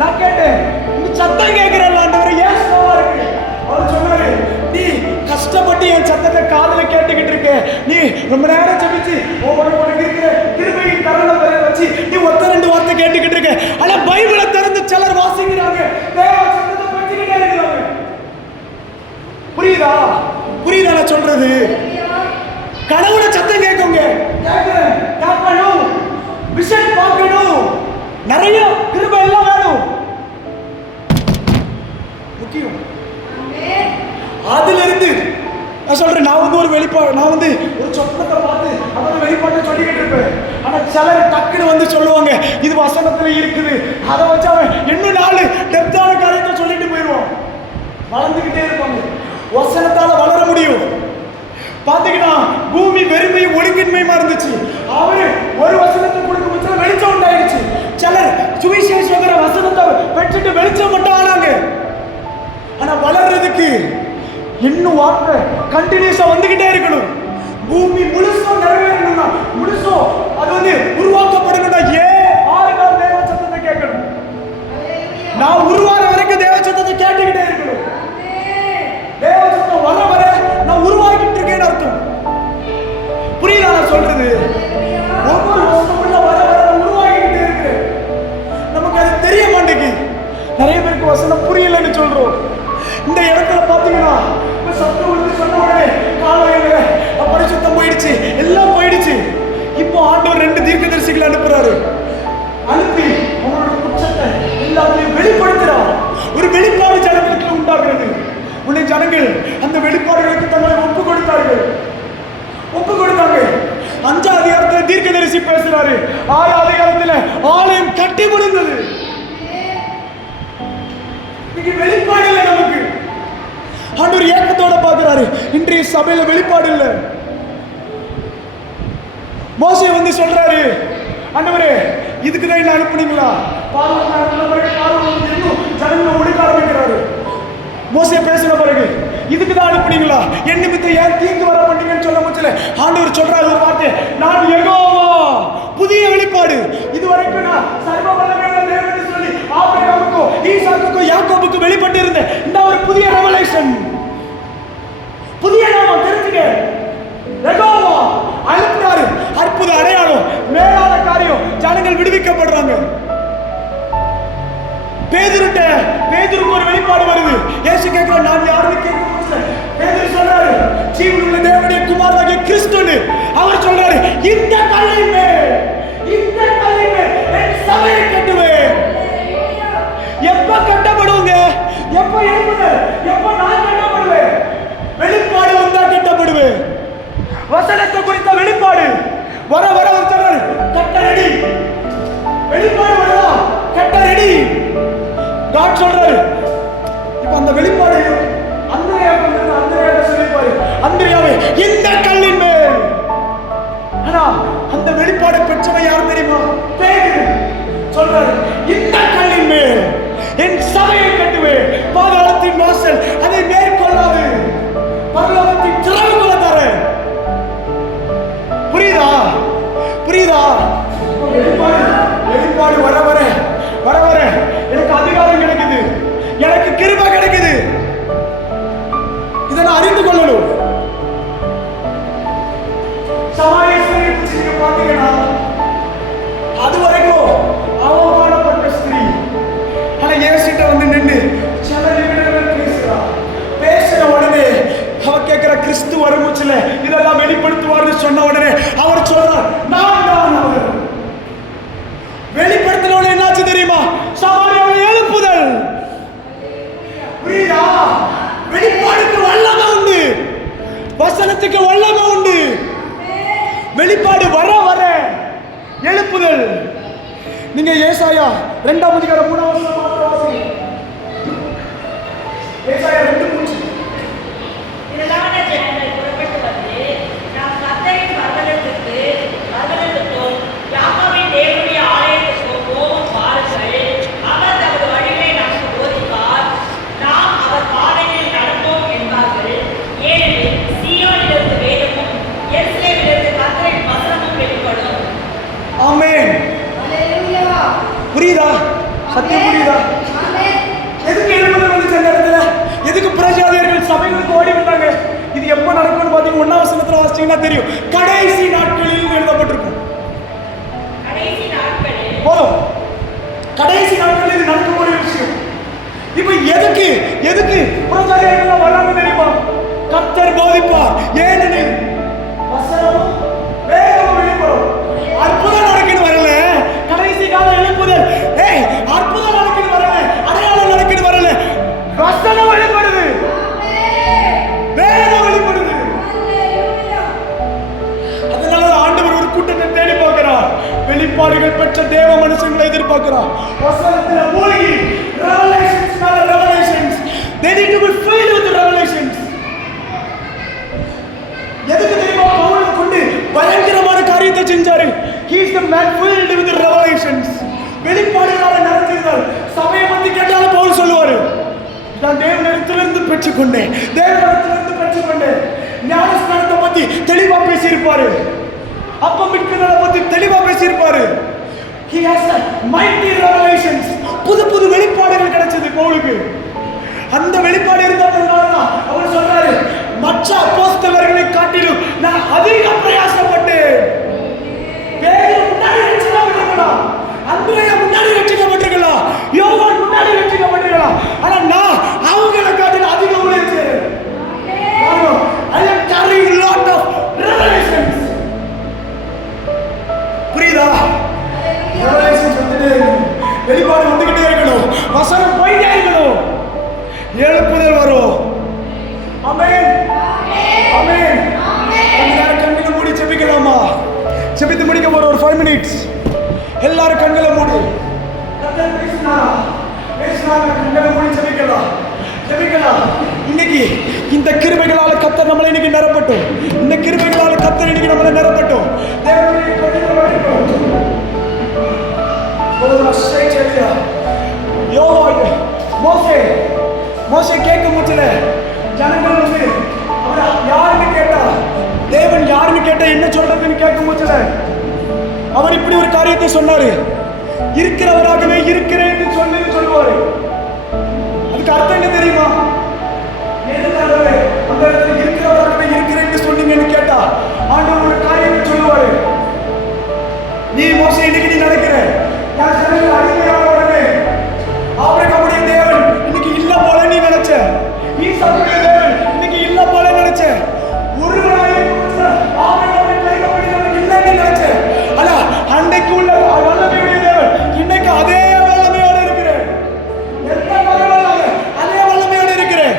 நான் கேட்டேன், இந்த சத்தம் கேட்கிறேன் ஆண்டவரே, ஏன் ஸ்லோவா இருக்கு? அவர் சொன்னாரு, நீ கஷ்டப்பட்டு என் சத்தத்தை காதுல கேட்டுக்கிட்டு இருக்க, நீ ரொம்ப நேரம் ஜெபிச்சு உனக்கு இருக்கிற கிருபையின் கரங்களை வச்சு நீ 1-2 வார்த்தை கேட்டுக்கிட்டு இருக்க. ஆனா பைபிளை திறந்து சிலர் வாசிக்கிறாங்க, தேவ சத்தத்தை பற்றிக்கிட்டே இருக்கிறாங்க. புரியுதா நான் சொல்றது? கனவுல சத்தம் கேட்குங்க, கேட்கணும், விஷன் பார்க்கணும், நிறைய கிருபை எல்லாம் வேணும், முக்கியம். அதுல இருந்து நான் சொல்றேன், நான் வந்து ஒரு வெளிப்பாடு, நான் வந்து ஒரு சொப்பனத்தை பார்த்து அதோட வெளிப்பாட்டை சொல்லிக்கிட்டு இருப்பேன். ஆனா சிலர் டக்குன்னு வந்து சொல்லுவாங்க, இது வசனத்துல இருக்குது, அதை வச்சு அவன் இன்னும் 4 டெப்தான காரியத்தை சொல்லிட்டு போயிடுவான். வளர்ந்துகிட்டே இருப்பாங்க. வசனத்தால வளர முடியும். பாத்தீங்கன்னா பூமி வெறுமையும் ஒழுங்கின்மையுமா இருந்துச்சு. அவரு ஒரு வசனத்தை கொடுக்க வச்சா வெளிச்சம் உண்டாயிடுச்சு. சிலர் சுவிசேஷங்கிற வசனத்தை பெற்றுட்டு வெளிச்சம் மட்டும் ஆனாங்க. ஆனா வளர்றதுக்கு இன்னும் வார்த்தை கண்டினியூஸா வந்துகிட்டே இருக்கணும். பூமி முழுசும் நிறைவேறணும்னா, முழுசும் அது வந்து உருவாக்கப்படணும்னா 6 நாள் தேவ சத்தத்தை கேட்கணும். நான் உருவாற வரைக்கும் தேவ சத்தத்தை கேட்டுக்கிட்டே இருக்கணும். தேவ சத்தம் வர நான் உருவாக்கிட்டு இருக்கேன்னு அர்த்தம். புரியுதா நான் சொல்றது? ஒவ்வொரு வசனமுள்ள வர உருவாக்கிட்டே இருக்கு. நமக்கு அது தெரிய மாட்டேங்குது. நிறைய பேருக்கு வசனம் புரியலன்னு சொல்றோம். இந்த இடத்துல பாத்தீங்கன்னா சத்தம் வந்து சொன்ன உடனே காலையில பரிசுத்தம் போயிடுச்சு, எல்லாம் போயிடுச்சு. இப்போ ஆண்டவர் 2 தீர்க்கதரிசிகளை அனுப்புறாரு. அனுப்பி அவங்களோட குற்றத்தை எல்லாத்தையும் வெளிப்படுத்துறார். ஒரு வெளிப்பாடு ஜனங்களுக்கு உண்டாகிறது. உன்னை ஜனங்கள் அந்த வெளிப்பாடுகளுக்கு தங்களை ஒப்பு கொடுத்தாங்க. 5ஆம் அதிகாரத்தில் தீர்க்கதரிசி பேசுறாரு. 6ஆம் அதிகாரத்தில் ஆலயம் கட்டி முடிந்தது. வெளிப்பாடு இல்லை நமக்கு. ஆண்டவர் ஏக்கத்தோட பார்க்கிறாரு. இன்றைய சபையில வெளிப்பாடு இல்லை. மோசே வந்து சொல்றாரு, ஆண்டவரே இதுக்குதான் என்ன அனுப்புனீங்களா? ஜனங்களை ஒடுக்க ஆரம்பிக்கிறாரு. மோசே பேசின பிறகு இதுக்குதான் அனுப்புனீங்களா? என் நிமித்தம் ஏன் தீங்கு வர பண்ணீங்கன்னு சொல்ல முடியல. ஆண்டவர் சொல்றாரு ஒரு வார்த்தை, நான் யெகோவா. புதிய வெளிப்பாடு. இதுவரைக்கும் நான் சர்வ வல்லமையுள்ள தேவன் சொல்லி ஆபிரகாமுக்கும் ஈசாக்குக்கும் யாக்கோபுக்கும் வெளிப்பட்டு இருந்தேன். இந்த ஒரு புதிய ரெவலேஷன், புதிய நாமம் தெரிஞ்சுக்க. யெகோவா அனுப்புறாரு. அற்புத அடையாளம், மேலான காரியம், ஜனங்கள் விடுவிக்கப்படுறாங்க. பேதுருக்கு ஒரு வெளிப்பாடு வருது. இயேசு கேட்கிறார், நான் யாருன்னு கேட்கிறேன். பேதுரு சொல்றாரு, ஜீவனுள்ள தேவனுடைய குமாரனாகிய கிறிஸ்துன்னு. அவர் சொல்றாரு, இந்த கல்லின் மேல் என் சபையை கட்டுவேன். எப்ப கட்டப்படுவங்க? எப்ப எழுப்புதல்? எப்ப நான் கட்டப்படுவேன்? வெளிப்பாடு வந்தா கட்டப்படுவேன். வசனத்தை குறித்த வெளிப்பாடு வர அவர் சொல்றாரு, கட்ட ரெடி. வெளிப்பாடு வருதா? கட்ட ரெடி. காட் சொல்றாரு. இப்ப அந்த வெளிப்பாடு அந்திரேயாவை சொல்லிப்பாரு, அந்திரேயாவே இந்த கல்லின் மேல். ஆனா அந்த வெளிப்பாடு பெற்றவன் யார் தெரியுமா? பேதுரு சொல்றாரு, இந்த கல்லின் மேல் என் சபையை கட்டுவேன். பாதாளத்தின் வாசல் அதை மேற்கொள்ளாது. பரலோகத்தின் திறவுகளை தரேன். புரியுதா? வெளிப்பாடு வர எனக்கு அதிகாரம் கிடைக்குது, எனக்கு கிருபை கிடைக்குது. இதை நான் அறிந்து கொள்ளணும். சமாரியஸ்வரி பாத்தீங்கன்னா எழுப்புதல். நீங்க ஏசாயா 2ஆம் அதிகாரம் 3ஆம் வசனம் வாசிங்க. ஏசாயா 2:3. திரளான ஜனங்கள் புறப்பட்டு வந்து நாம் கர்த்தரின் பர்வதத்துக்கும் யாக்கோபின் தேவனுடைய ஆலயத்துக்கும் போவோம் பாருங்கள். அவர் தமது வழிகளை நமக்கு போதிப்பார், நாம் அவர் பாதைகளில் நடப்போம் என்பார்கள். ஏனெனில் சீயோனிலிருந்து வேதமும் எருசலேமிலிருந்து கர்த்தரின் வசனமும் வெளிப்படும். ஆமென். புரியுதா? சத்தியம் புரியுதா? எதுக்கு எழுப்புதல் வந்துச்சு அந்த இடத்துல? எதுக்கு பிரஜாதியர்கள் சபைகளுக்கு ஓடி வந்தாங்க? இது எப்ப நடக்கும்னு பாத்தீங்கன்னா 1ஆம் வசனத்துல வாசிச்சீங்கன்னா தெரியும். கடைசி நாட்களில் எழுதப்பட்டிருக்கும். போதும், கடைசி நாட்களில் இது நடக்கக்கூடிய விஷயம். இப்ப எதுக்கு பிரஜாதியர்கள் வராங்க தெரியுமா? கர்த்தர் போதிப்பார். ஏனெனில் வசனமும் வேதமும் வெளிப்படும். அற்புதம் நடக்குன்னு வரல, கடைசி கால எழுப்புதல். அற்புதம் நடக்குன்னு வரல, அடையாளம் நடக்குன்னு வரல, வசனம் வெளிப்படுது, வேதம் வெளிப்படுது. அதனால ஆண்டவர் ஒரு கூட்டத்தை தேடி பார்க்கிறார். வெளிப்பாடுகள் பெற்ற தேவ மனுஷங்களை எதிர்பார்க்கிறார். வசனத்துல மூழ்கி revelations மேல revelations, they need to be filled with revelations. எதுக்கு தெரியுமா பவுல் கொண்டு பயங்கரமான காரியத்தை செஞ்சாரு? he is the man filled with revelations. வெளிப்பாடுகளால நடத்தினார். சபையை பத்தி கேட்டாலும் பவுல் சொல்லுவாரு, நான் தேவனிடத்திலிருந்து பெற்றுக்கொண்டேன், தேவனிடத்திலிருந்து பெற்றுக்கொண்டேன். ஞானஸ்நானத்தை பத்தி தெளிவா பேசியிருப்பாரு, அப்பம் விற்கிறத பத்தி தெளிவா பேசியிருப்பாரு. he has a mighty revelations. புது வெளிப்பாடுகள் கிடைச்சது பவுலுக்கு. அந்த வெளிப்பாடு இருந்ததுனால தான் அவர் சொல்றாரு, மற்ற அப்போஸ்தலர்களை காட்டிலும் நான் அதிக பிரயாசப்பட்டேன். பேதுரு முன்னாடி ரட்சிக்கப்பட்டிருக்கலாம், அந்திரேயா முன்னாடி ரட்சிக்கப்பட்டிருக்கலாம், யோவான் முன்னாடி ரட்சிக்கப்பட்டிருக்கலாம். ஆனா நான் அவங்களை காட்டிலும் அதிக ஊழியம் செய்றேன். I am carrying lot of revelations. புரியுதா? revelations வந்துட்டே இருக்கணும், வெளிப்பாடு வந்துகிட்டே இருக்கணும், வசனம் போயிட்டே இருக்கணும், எழுப்புதல் வரும். ஆமென், ஆமென். எல்லாரும் கண்களை மூடி ஜெபிக்கலாமா? ஜெபித்து முடிக்க போற ஒரு 5 minutes. எல்லாரும் கண்களை மூடி. கர்த்தர் பேசினாரா? கண்களை மூடி ஜெபிக்கலாம். இன்னைக்கு இந்த கிருபைகளால கர்த்தர் நம்மளை இன்னைக்கு நிரப்பட்டும். இந்த கிருபைகளால கர்த்தர் இன்னைக்கு நம்மளை நிரப்பட்டும். தேவனுடைய கிருபை வரட்டும். மோசே கேட்க முடியல. ஜனங்கள் வந்து அவர் யாருன்னு கேட்டா, தேவன் யாருன்னு கேட்டா என்ன சொல்றதுன்னு கேட்க முடியல. அவர் இப்படி ஒரு காரியத்தை சொன்னாரு, இருக்கிறவராகவே இருக்கிறேன்னு சொல்லுவாரு. அதுக்கு அர்த்தம் என்ன தெரியுமா? அந்த இடத்துல இருக்கிறவராகவே இருக்கிறேன்னு சொன்னீங்கன்னு கேட்டா ஆண்டவர் ஒரு காரியத்தை சொல்லுவாரு. நீ மோசே இன்னைக்கு நீ நடக்கிற நான் சொன்ன அடிமையான உடனே ஆபிரகாமுடைய தேவன் இன்னைக்கு இல்ல போல நீ நினைச்ச, ஈசாக்குடைய தேவன் இன்னைக்கு இல்ல போல நினைச்ச, ஒருவராய் ஆபிரகாமின் கைகளில் இல்லைன்னு நினைச்ச. ஆனா அன்னைக்கு உள்ள வல்லமையுடைய தேவன் இன்னைக்கு அதே வல்லமையோடு இருக்கிறேன். எந்த வல்லமையோட அதே வல்லமையோடு இருக்கிறேன்.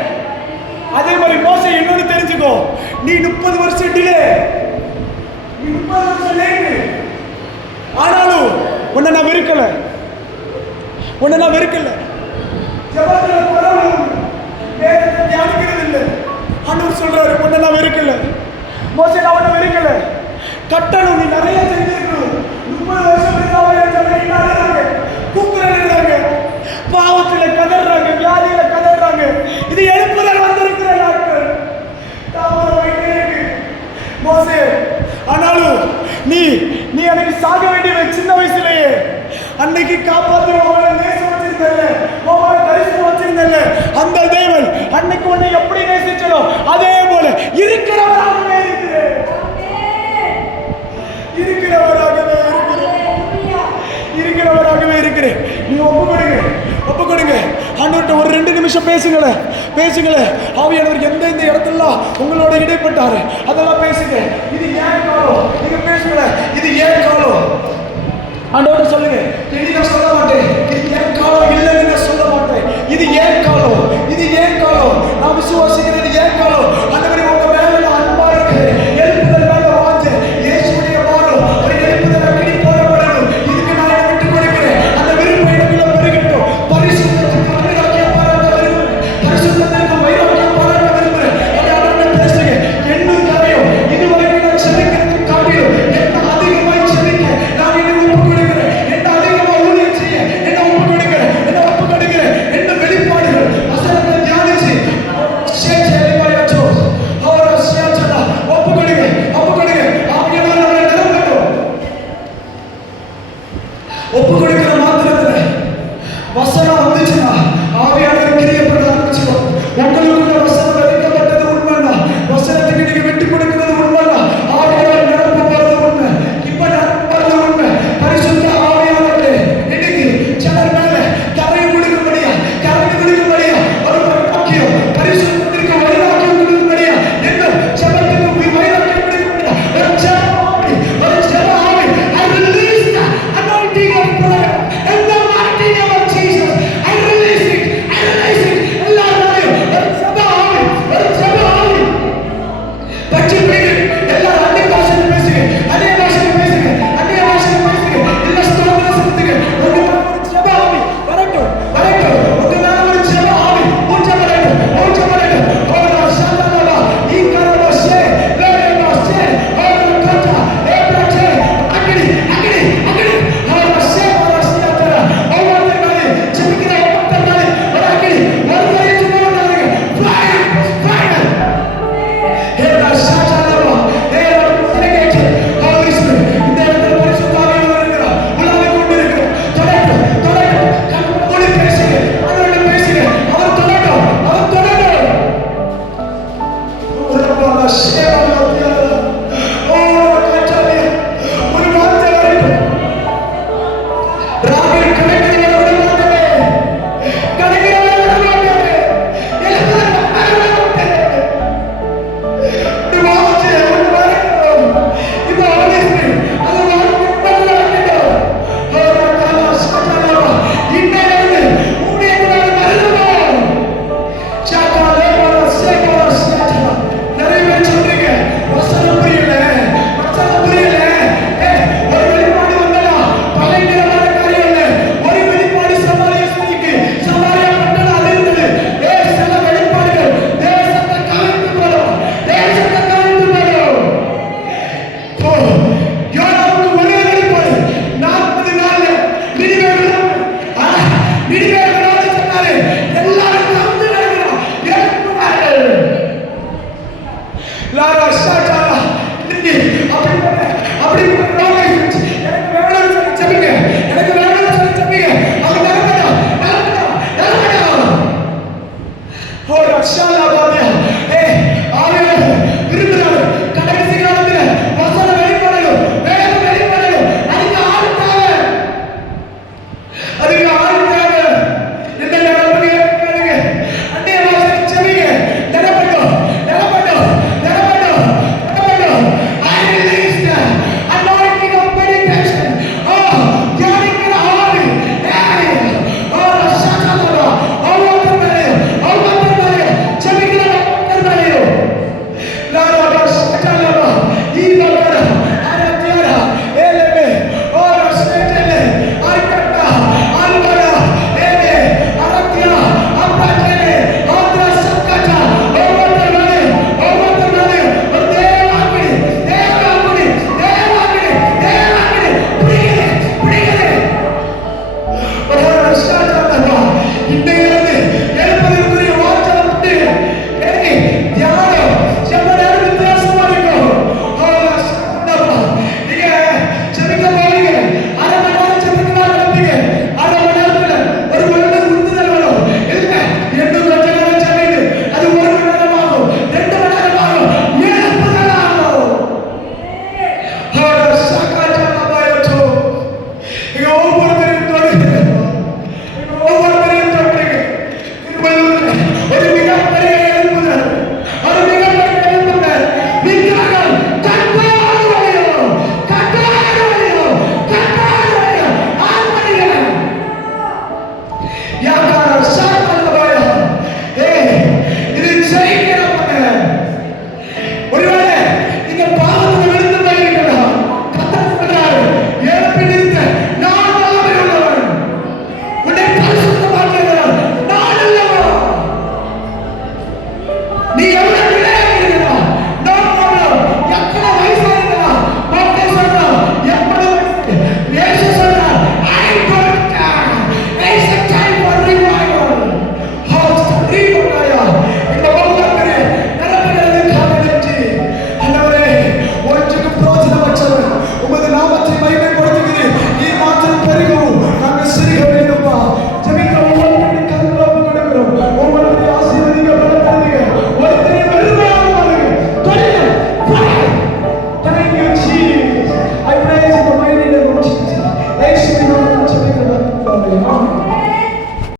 அதே மாதிரி மோசே இன்னொன்னு தெரிஞ்சுக்கோ, நீ 30 வருஷம் டிலே, நீ 30 வருஷம் லேட்டு, ஆனாலும் உன்னை நான் வெறுக்கல. ஜெபத்துல பரவல வேதத்தை தியானிக்கிறது இல்லை. ஆண்டவர் சொல்றாரு, உன்னை நான் வெறுக்கல. மோசே நான் உன்னை வெறுக்கல. கட்டணும், நீ நிறைய செஞ்சிருக்கணும். 30 வருஷம் இருந்தாங்க, கூக்குறாங்க, பாவத்துல கதறாங்க, வியாதியில கதறாங்க. இது எழுப்புதல் வந்திருக்கிற நாட்கள். மோசே ஆனாலும் நீ எனக்கு சாக வேண்டிய சின்ன வயசுலயே அன்னைக்கு காப்பாற்றி உங்களை நேசம் வச்சிருந்தல்ல, உங்களை தரிசனம் வச்சிருந்தல்ல, அந்த தேவன் அன்னைக்கு உன்னை எப்படி நேசிச்சோ அதே போல இருக்கிறவராகவே இருக்கிறேன். நீ ஒப்பு கொடுங்க. ஆண்டவர்கிட்ட ஒரு 2 நிமிஷம் பேசுங்களேன். ஆவியானவர் எந்த இடத்துல உங்களோட இடைப்பட்டாரு அதெல்லாம் பேசுங்க. இது ஏன் காலம், நீங்க பேசுங்களேன். இது ஏன் காலம் ஆண்டவர்கிட்ட சொல்லுங்க. தெளிவா சொல்ல மாட்டேன், இது ஏன் காலம் இல்லைன்னு சொல்ல மாட்டேன். இது ஏன் காலம், நான் விசுவாசிக்கிறேன். இது ஏன் காலம்? ஆண்டவரே உங்க மேல அன்பா இருக்கு, எழுப்புதல் மேல வாஞ்ச, இயேசுவுடைய வாரம் ஒரு எழுப்புதல் அக்கினி போடப்படணும். ஒப்பு கொடுக்கிற மாத்திரத்துல வசனம்